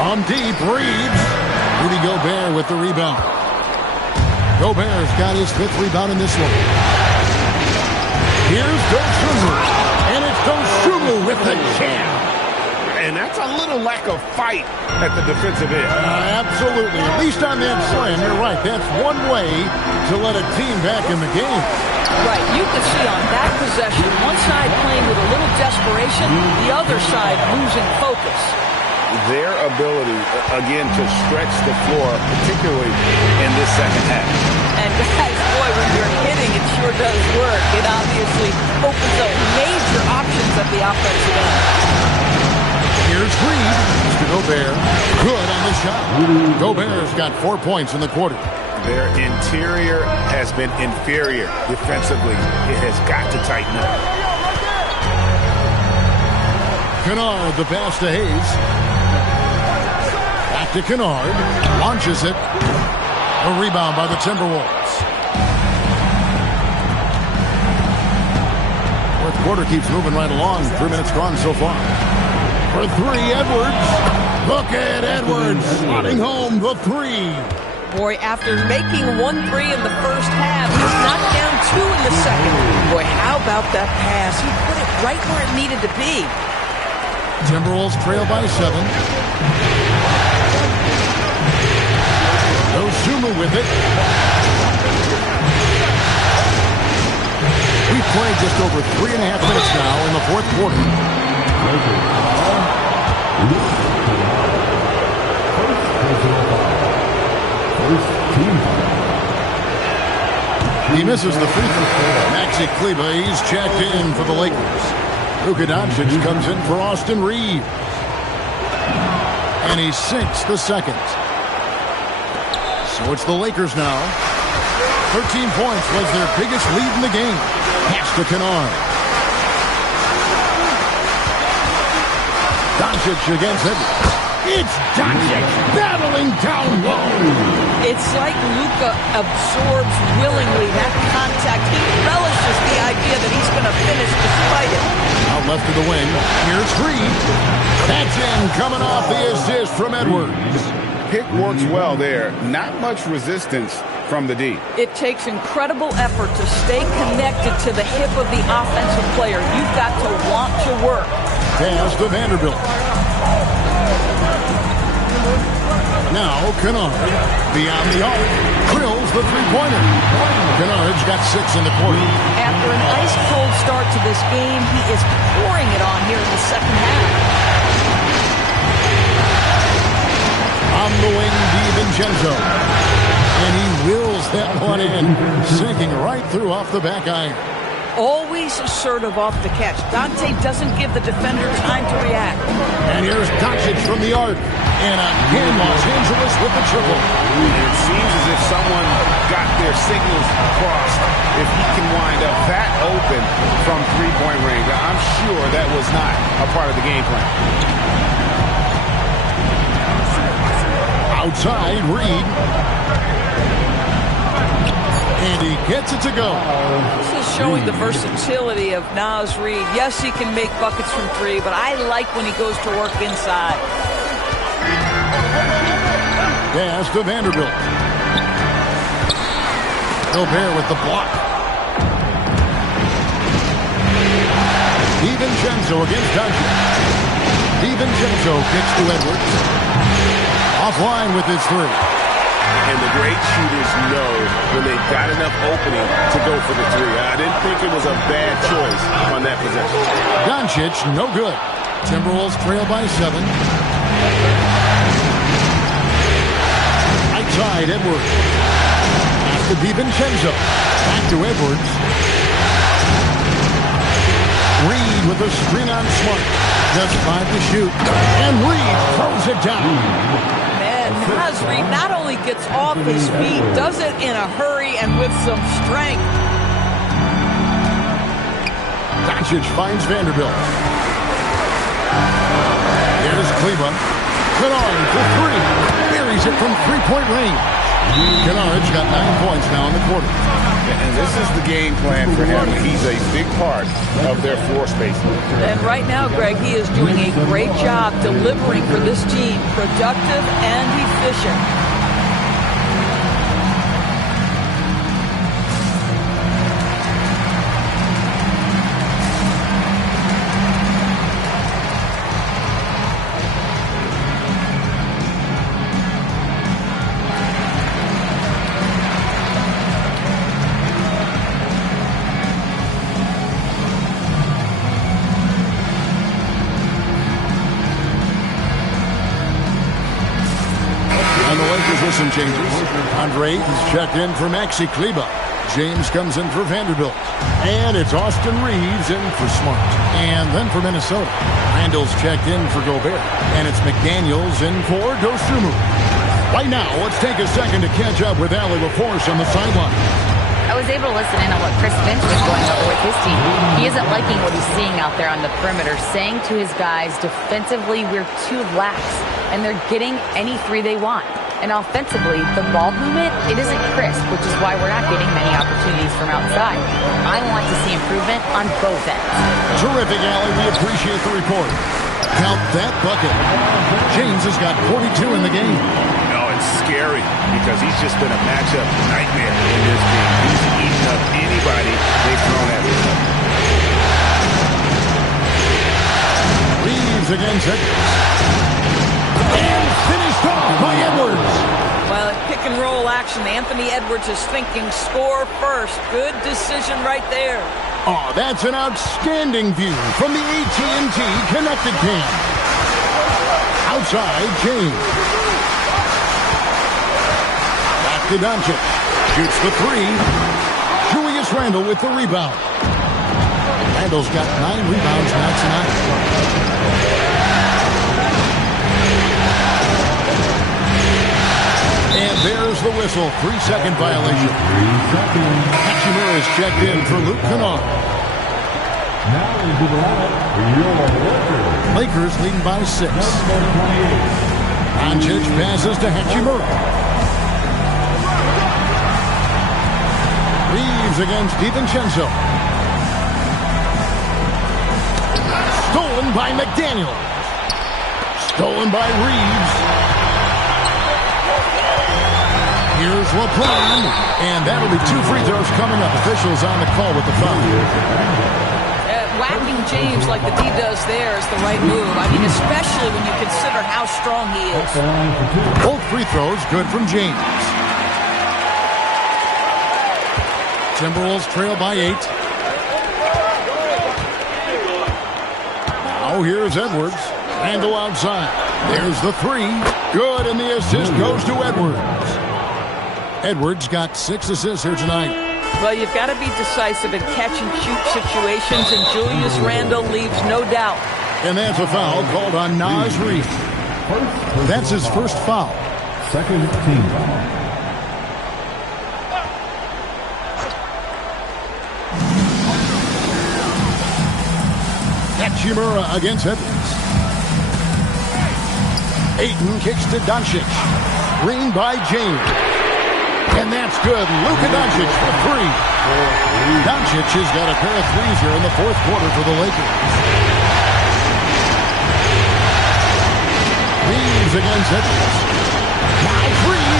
On deep, Reeves. Rudy Gobert with the rebound. Gobert's got his 5th rebound in this one. Here's Dosunmu. And it's Dosunmu with the jam. And that's a little lack of fight at the defensive end. Absolutely. At least on that slam, you're right. That's one way to let a team back in the game. Right. You can see on that possession, one side playing with a little desperation, the other side losing focus. Their ability, again, to stretch the floor, particularly in this second half. And guys, boy, when you're hitting, it sure does work. It obviously opens up major options at the offensive end. Here's Reeves to Gobert. Good on the shot. Gobert's got 4 points in the quarter. Their interior has been inferior defensively. It has got to tighten up. Kennard, the pass to Hayes. Back to Kennard. Launches it. A rebound by the Timberwolves. 4th quarter keeps moving right along. 3 minutes gone so far. For 3, Edwards. Look at Edwards slotting home the 3. Boy, after making 1-3 in the first half, he's knocked down 2 in the second. Boy, how about that pass? He put it right where it needed to be. Timberwolves trail by 7. Dosunmu with it. We've played just over 3.5 minutes now in the 4th quarter. He misses the free throw. Maxi Kleber, he's checked in for the Lakers. Luka Doncic comes in for Austin Reeves. And he sinks the second. So it's the Lakers now. 13 points was their biggest lead in the game. Pass to Kennard. Doncic against Edwards. It's Doncic battling down low. It's like Luka absorbs willingly that contact. He relishes the idea that he's going to finish despite it. Out left of the wing. Here's Reed. That's in, coming off the assist from Edwards. Pick works well there. Not much resistance from the D. It takes incredible effort to stay connected to the hip of the offensive player. You've got to want to work. Pass to Vanderbilt. Now Kennard. Beyond the arc. Drills the three-pointer. Kennard's got 6 in the quarter. After an ice-cold start to this game, he is pouring it on here in the second half. On the wing, DiVincenzo. And he wheels that one in, sinking right through off the back iron. Always assertive off the catch. Dante doesn't give the defender time to react. And here's Doncic from the arc. And again, Los Angeles with the triple. It seems as if someone got their signals crossed. If he can wind up that open from three-point range, I'm sure that was not a part of the game plan. Outside, Reed. And he gets it to go. This is showing the versatility of Naz Reid. Yes, he can make buckets from three, but I like when he goes to work inside. Pass to Vanderbilt. Gobert with the block. DiVincenzo against Doncic. DiVincenzo kicks to Edwards. Offline with his three. And the great shooters know when they've got enough opening to go for the three. I didn't think it was a bad choice on that possession. Doncic, no good. Timberwolves trail by 7. Outside, Edwards. Pass to DiVincenzo. Back to Edwards. Reed with a screen on Smart. Just 5 to shoot. And Reed throws it down. Naz Reid not only gets off his feet, does it in a hurry and with some strength. Doncic finds Vanderbilt. Here's Kleber. Kennard for 3. Buries it from three-point range. Kennard's got 9 points now in the quarter. And this is the game plan for him. He's a big part of their floor spacing. And right now, Greg, he is doing a great job delivering for this team. Productive and efficient. Some changes. Andre is checked in for Maxi Kleber. James comes in for Vanderbilt. And it's Austin Reeves in for Smart. And then for Minnesota, Randall's checked in for Gobert. And it's McDaniels in for Dosunmu. Right now, let's take a second to catch up with Allie LaForce on the sideline. I was able to listen in on what Chris Finch was going over with his team. He isn't liking what he's seeing out there on the perimeter, saying to his guys, defensively, we're too lax, and they're getting any three they want. And offensively, the ball movement, it isn't crisp, which is why we're not getting many opportunities from outside. I want to see improvement on both ends. Terrific, Allie. We appreciate the report. Count that bucket. James has got 42 in the game. No, it's scary because he's just been a matchup nightmare in this game. He's eating up anybody they've thrown at him. Reeves against Edwards. And finished off by Edwards. Well, it picks and roll action. Anthony Edwards is thinking score first. Good decision right there. Oh, that's an outstanding view from the AT&T Connected Cam. Outside, James. Back to Doncic. Shoots the three. Julius Randle with the rebound. Randle's got 9 rebounds now tonight. And there's the whistle. 3-second violation. Hachimura is checked in for Luke Kennard. Now into the lineup, your Lakers leading by 6. Doncic passes to Hachimura. Reeves against DiVincenzo. Stolen by McDaniel. Stolen by Reeves. Here's LeBron, and that'll be 2 free throws coming up. Officials on the call with the foul. Whacking James like the D does there is the right move. I mean, especially when you consider how strong he is. Both free throws good from James. Timberwolves trail by 8. Now here's Edwards. Randle outside. There's the 3. Good, and the assist goes to Edwards. Edwards got 6 assists here tonight. Well, you've got to be decisive in catch-and-shoot situations, and Julius Randle leaves no doubt. And that's a foul called on Naz Reid. That's his first foul. Second team foul. Hachimura against Edwards. Ayton kicks to Doncic. Screen by James. And that's good. Luka Doncic for 3. Doncic has got a pair of threes here in the 4th quarter for the Lakers. Reeves against Edwards. Now Reed.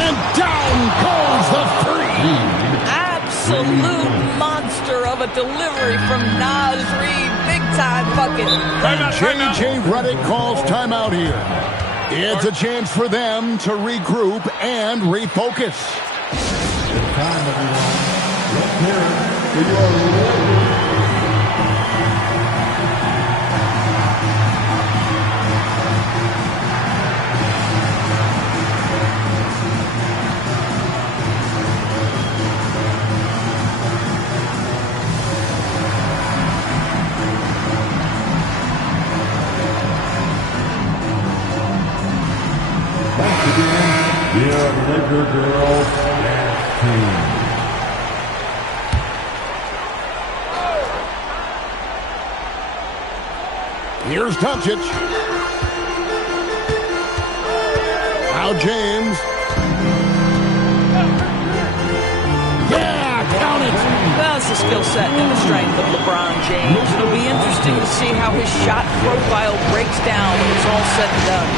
And down goes the 3. Absolute monster of a delivery from Naz Reid. Big-time bucket. J.J. Redick calls timeout here. It's a chance for them to regroup and refocus. It's time, everyone. Let's hear it for your Lakers. Your Laker girls dance team. Here's Doncic. Now James. Yeah, count it. Well, it's the skill set and the strength of LeBron James. It'll be interesting to see how his shot profile breaks down when it's all said and done.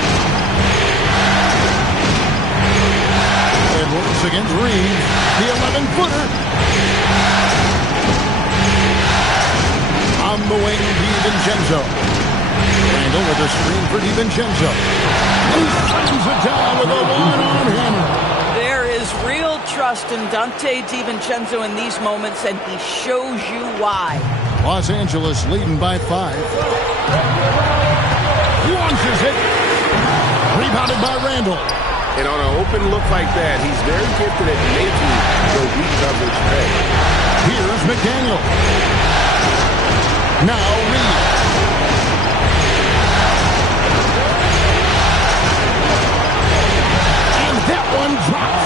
Edwards against Reeves. The 11-footer. On the wing, DiVincenzo. Randle with a screen for DiVincenzo. He slams it down with a one-arm hammer. There is real trust in Dante DiVincenzo in these moments, and he shows you why. Los Angeles leading by 5. Launches it. Rebounded by Randle. And on an open look like that, he's very gifted at making the weak coverage pay. Here's McDaniel. Now Reed. And that one drops.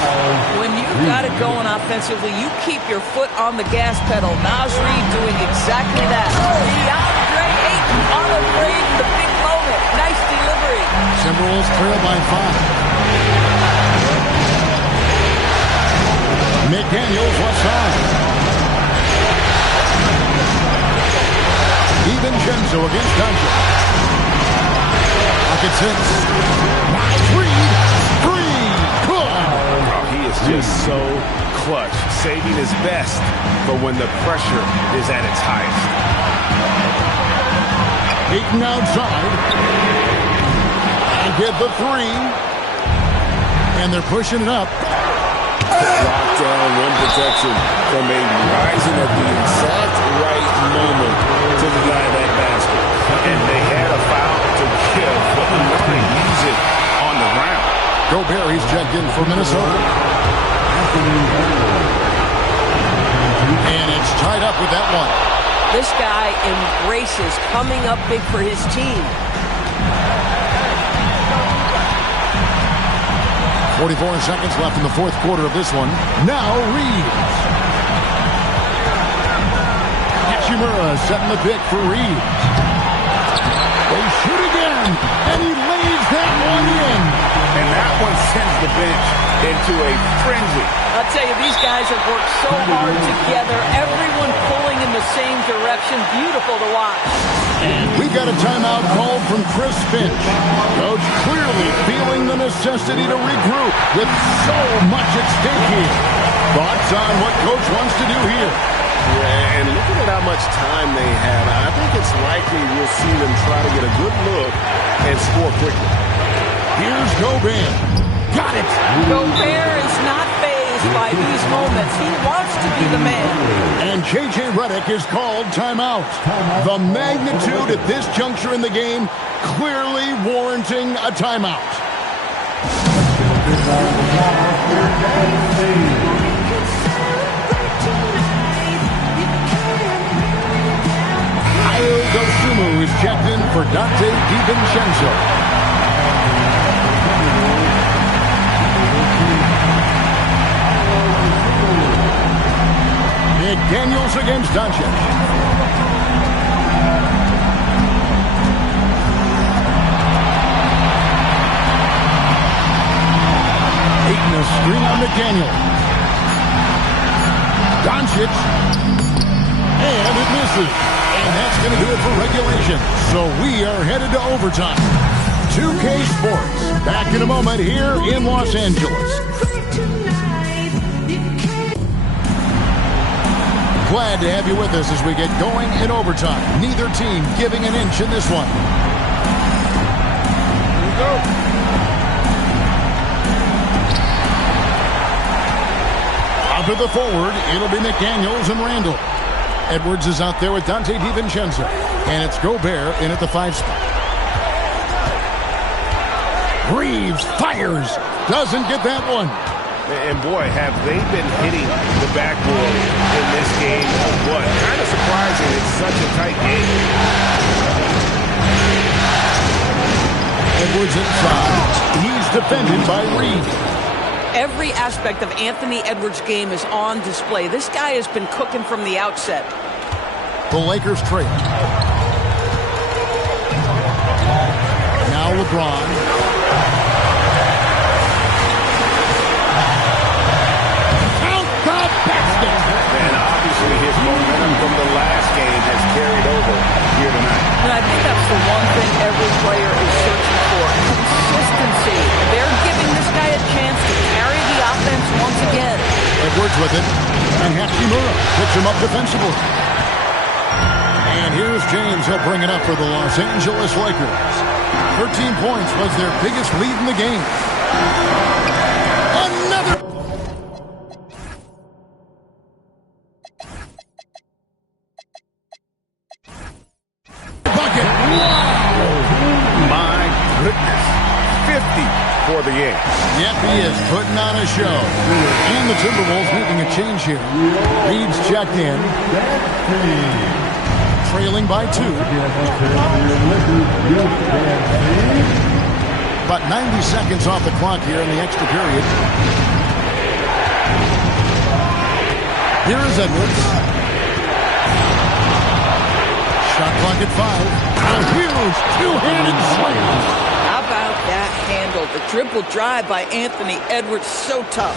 When you've got it going offensively, you keep your foot on the gas pedal. Naz Reid doing exactly that. DeAndre Ayton unafraid in the big moment. Nice delivery. Timberwolves trail by 5. McDaniels left side. DiVincenzo against Doncic. Pocket 6. Now Reed. 3. Good. Oh, he is just so clutch, saving his best for when the pressure is at its highest. Ayton outside. And get the 3. And they're pushing it up. Lockdown, rim protection from Ayton, rising at the exact right moment to the guy that basket. And they had a foul to give, but we want to use it on the round. Gobert, he's checked in for Minnesota. And it's tied up with that one. This guy embraces coming up big for his team. 44 seconds left in the fourth quarter of this one. Now Reeves. Hachimura setting the pick for Reeves. They shoot again, and he lays that one in. And that one sends the bench into a frenzy. I'll tell you, these guys have worked so hard together. Everyone pulling in the same direction. Beautiful to watch. We've got a timeout called from Chris Finch. Coach clearly feeling the necessity to regroup with so much at stake here. Thoughts on what Coach wants to do here? Yeah, and looking at how much time they have, I think it's likely we'll see them try to get a good look and score quickly. Here's Gobert. Got it. Gobert is not phased by these moments. He wants to be the man. And J.J. Redick is called timeout. The magnitude at this juncture in the game clearly warranting a timeout. Ayo Dosunmu is checked in for Dante DiVincenzo. Daniels against Doncic. Ayton a screen on McDaniel. Doncic. And it misses. And that's going to do it for regulation. So we are headed to overtime. 2K Sports. Back in a moment here in Los Angeles. Glad to have you with us as we get going in overtime. Neither team giving an inch in this one. Here we go. Out of the forward, it'll be McDaniels and Randall. Edwards is out there with Dante DiVincenzo. And it's Gobert in at the 5 spot. Reeves fires. Doesn't get that one. And boy, have they been hitting the backboard in this game or what? Kind of surprising. It's such a tight game. Edwards inside. He's defended by Reeves. Every aspect of Anthony Edwards' game is on display. This guy has been cooking from the outset. The Lakers trail. Now LeBron. And obviously his momentum from the last game has carried over here tonight. And I think that's the one thing every player is searching for. Consistency. They're giving this guy a chance to carry the offense once again. Edwards with it. And Hachimura picks him up defensively. And here's James. He'll bring it up for the Los Angeles Lakers. 13 points was their biggest lead in the game. Another. For the game. Yep, he is putting on a show. And the Timberwolves making a change here. Reeves checked in. Trailing by 2. About 90 seconds off the clock here in the extra period. Here is Edwards. Shot clock at 5. A huge two-handed slam. How about that handle? The triple drive by Anthony Edwards, so tough.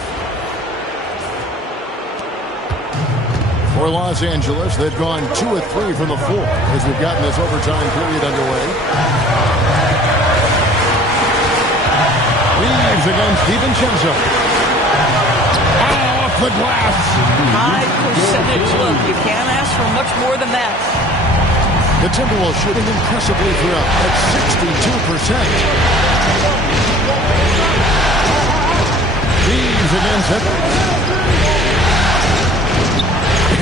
For Los Angeles, they've gone 2 of 3 from the floor as we've gotten this overtime period underway. Reeves against DiVincenzo. Off the glass. High percentage look. You can't ask for much more than that. The Timberwolves shooting impressively throughout at 62%. against Edwards.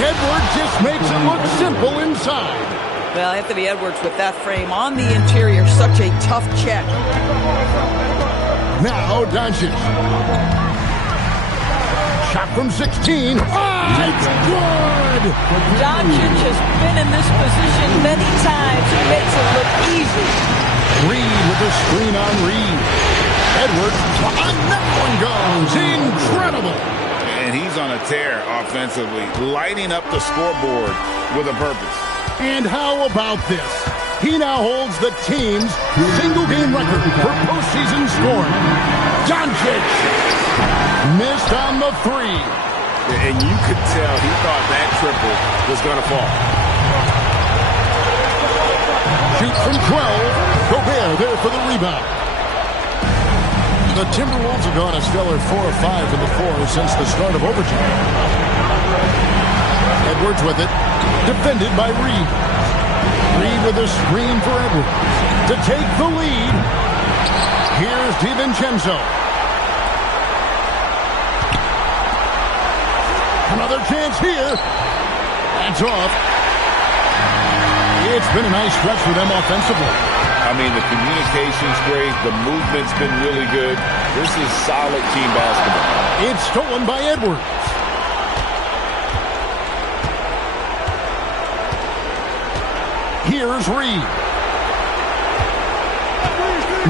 Edwards just makes it look simple inside. Well, Anthony Edwards with that frame on the interior, such a tough check. Now Doncic. Shot from 16. It's good! Doncic has been in this position many times. He makes it look easy. Reed with the screen on Reed. Edwards, another one goes. Incredible! And he's on a tear offensively, lighting up the scoreboard with a purpose. And how about this? He now holds the team's single-game record for postseason scoring. Doncic missed on the three. And you could tell he thought that triple was going to fall. Shoot from 12. Gobert there for the rebound. The Timberwolves have gone a stellar 4 of 5 in the fourth since the start of overtime. Edwards with it. Defended by Reed. Reed with a screen for Edwards to take the lead. Here's DiVincenzo. Another chance here. That's off. It's been a nice stretch for them offensively. I mean, the communication's great. The movement's been really good. This is solid team basketball. It's stolen by Edwards. Here's Reed.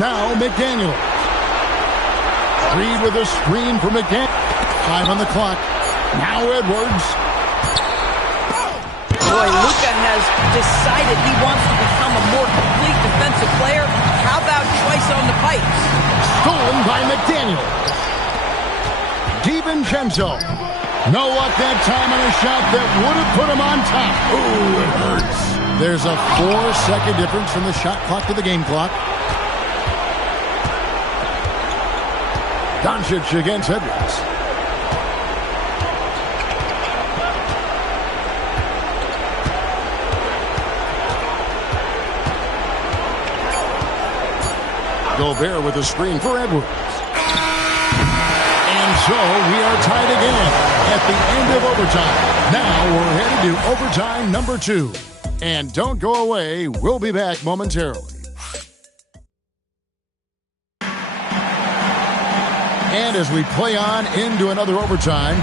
Now McDaniel. Reed with a screen for McDaniel. 5 on the clock. Now Edwards. Boy, Luka has decided he wants to become a more complete defensive player. How about twice on the pipes? Stolen by McDaniel. DiVincenzo. No luck that time on a shot that would have put him on top. Ooh, it hurts. There's a 4-second difference from the shot clock to the game clock. Doncic against Edwards. Gobert with a screen for Edwards. And so we are tied again at the end of overtime. Now we're headed to overtime number 2. And don't go away. We'll be back momentarily. And as we play on into another overtime,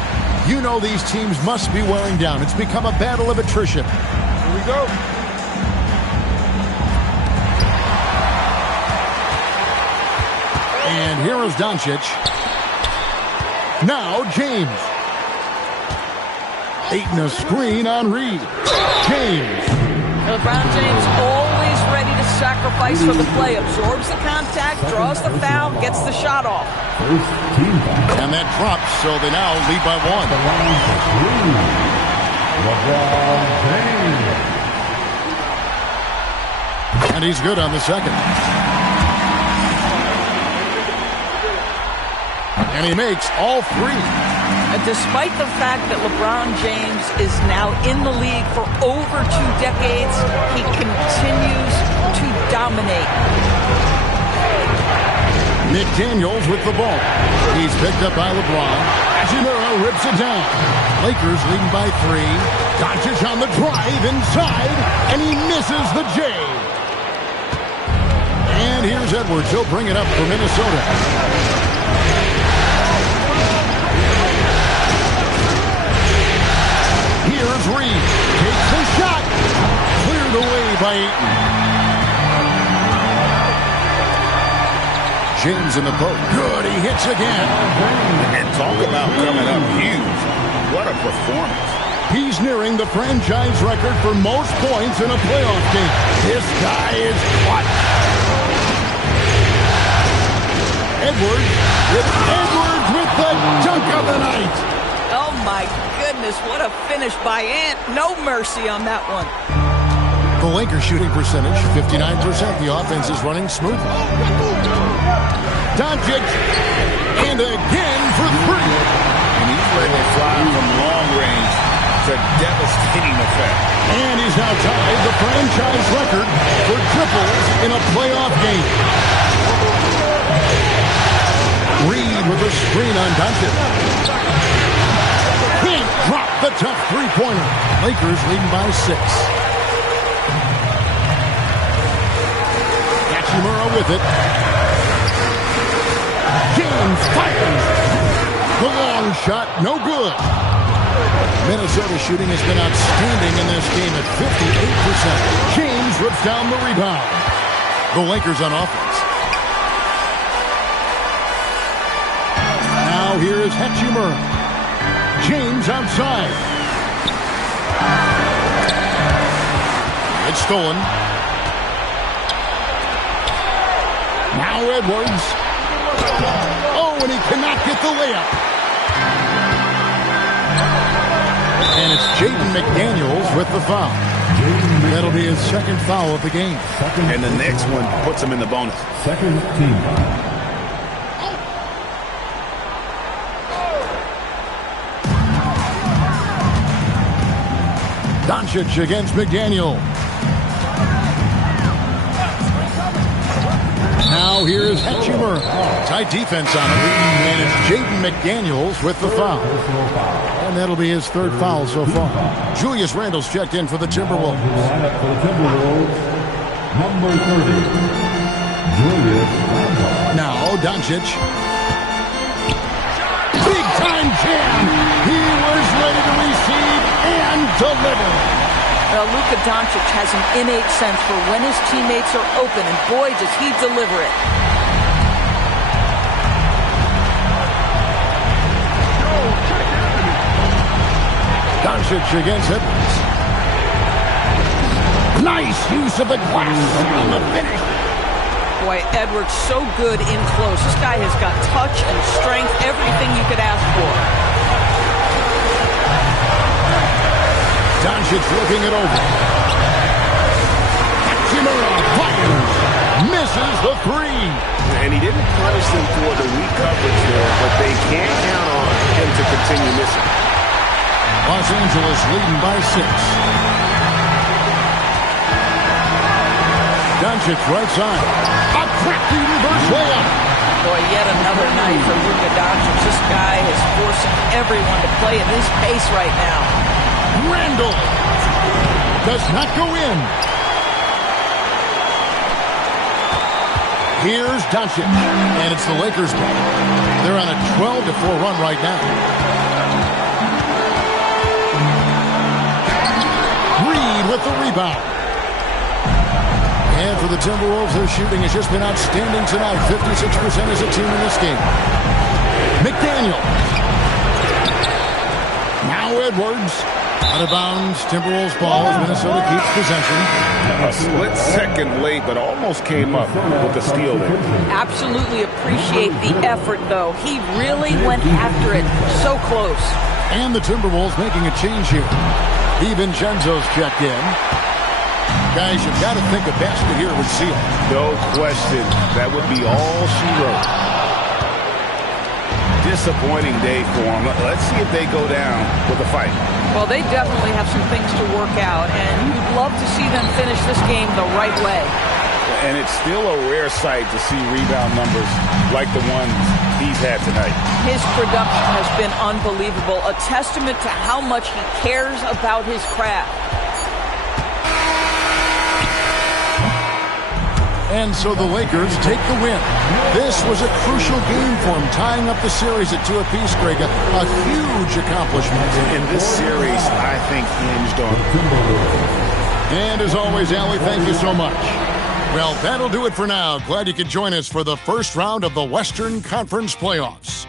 you know these teams must be wearing down. It's become a battle of attrition. Here we go. And here is Doncic. Now James. Aiton a screen on Reed. James. LeBron James always ready to sacrifice for the play. Absorbs the contact, draws the foul, gets the shot off. And that drops, so they now lead by 1. LeBron James. And he's good on the second. And he makes all 3. And despite the fact that LeBron James is now in the league for over 2 decades, he continues to dominate. McDaniels with the ball. He's picked up by LeBron. Hachimura rips it down. Lakers leading by 3. Doncic on the drive inside, and he misses the J. And here's Edwards. He'll bring it up for Minnesota. Here's Reed. Takes the shot. Cleared away by Aiton. James in the post. Good. He hits again. And talk about coming up huge. What a performance. He's nearing the franchise record for most points in a playoff game. This guy is clutch. Edwards with the dunk of the night. Oh, my goodness. What a finish by Ant. No mercy on that one. The Lakers shooting percentage, 59%. The offense is running smoothly. Doncic. And again for 3. And he's letting it fly from long range to devastating effect. And he's now tied the franchise record for triples in a playoff game. Reed with a screen on Doncic. Can't drop the tough three-pointer. Lakers leading by 6. Hachimura with it. James fires. The long shot, no good. Minnesota shooting has been outstanding in this game at 58%. James rips down the rebound. The Lakers on offense. Now here is Hachimura. James outside. It's stolen. Now Edwards. Oh, and he cannot get the layup. And it's Jaden McDaniels with the foul. That'll be his second foul of the game. And the next one puts him in the bonus. Second team. Doncic against McDaniel. Now here's Hachimura. Tight defense on him. And it's Jaden McDaniels with the foul. And that'll be his third foul so far. Julius Randle's checked in for the Timberwolves. Lineup for the Timberwolves, number 30, Julius Randle. Now Doncic. Big time jam. He was ready to receive and deliver. Luka Doncic has an innate sense for when his teammates are open, and boy, does he deliver it. Doncic against Edwards. Nice use of the glass on the finish. Boy, Edwards so good in close. This guy has got touch and strength, everything you could ask for. Doncic looking it over. Hachimura fires. Misses the three. And he didn't punish them for the weak coverage there, but they can't count on him to continue missing. Los Angeles leading by 6. Doncic right side. A crafty reverse layup. Boy, yet another night for Luka Doncic. This guy is forcing everyone to play at his pace right now. Randle does not go in. Here's Doncic, and it's the Lakers' ball. They're on a 12-4 run right now. Reed with the rebound. And for the Timberwolves, their shooting has just been outstanding tonight. 56% as a team in this game. McDaniel. Now Edwards. Out of bounds, Timberwolves ball as Minnesota keeps possession. A split second late, but almost came up with the steal there. Absolutely appreciate the effort, though. He really went after it. So close. And the Timberwolves making a change here. DiVincenzo's checked in. Guys, you've got to think a basket here would seal. No question. That would be all she wrote. Disappointing day for them. Let's see if they go down with a fight. Well, they definitely have some things to work out, and you'd love to see them finish this game the right way. And it's still a rare sight to see rebound numbers like the ones he's had tonight. His production has been unbelievable, a testament to how much he cares about his craft. And so the Lakers take the win. This was a crucial game for them, tying up the series at 2 apiece, Greg. A huge accomplishment. In this series, I think, hinged on. And as always, Allie, thank you so much. Well, that'll do it for now. Glad you could join us for the first round of the Western Conference Playoffs.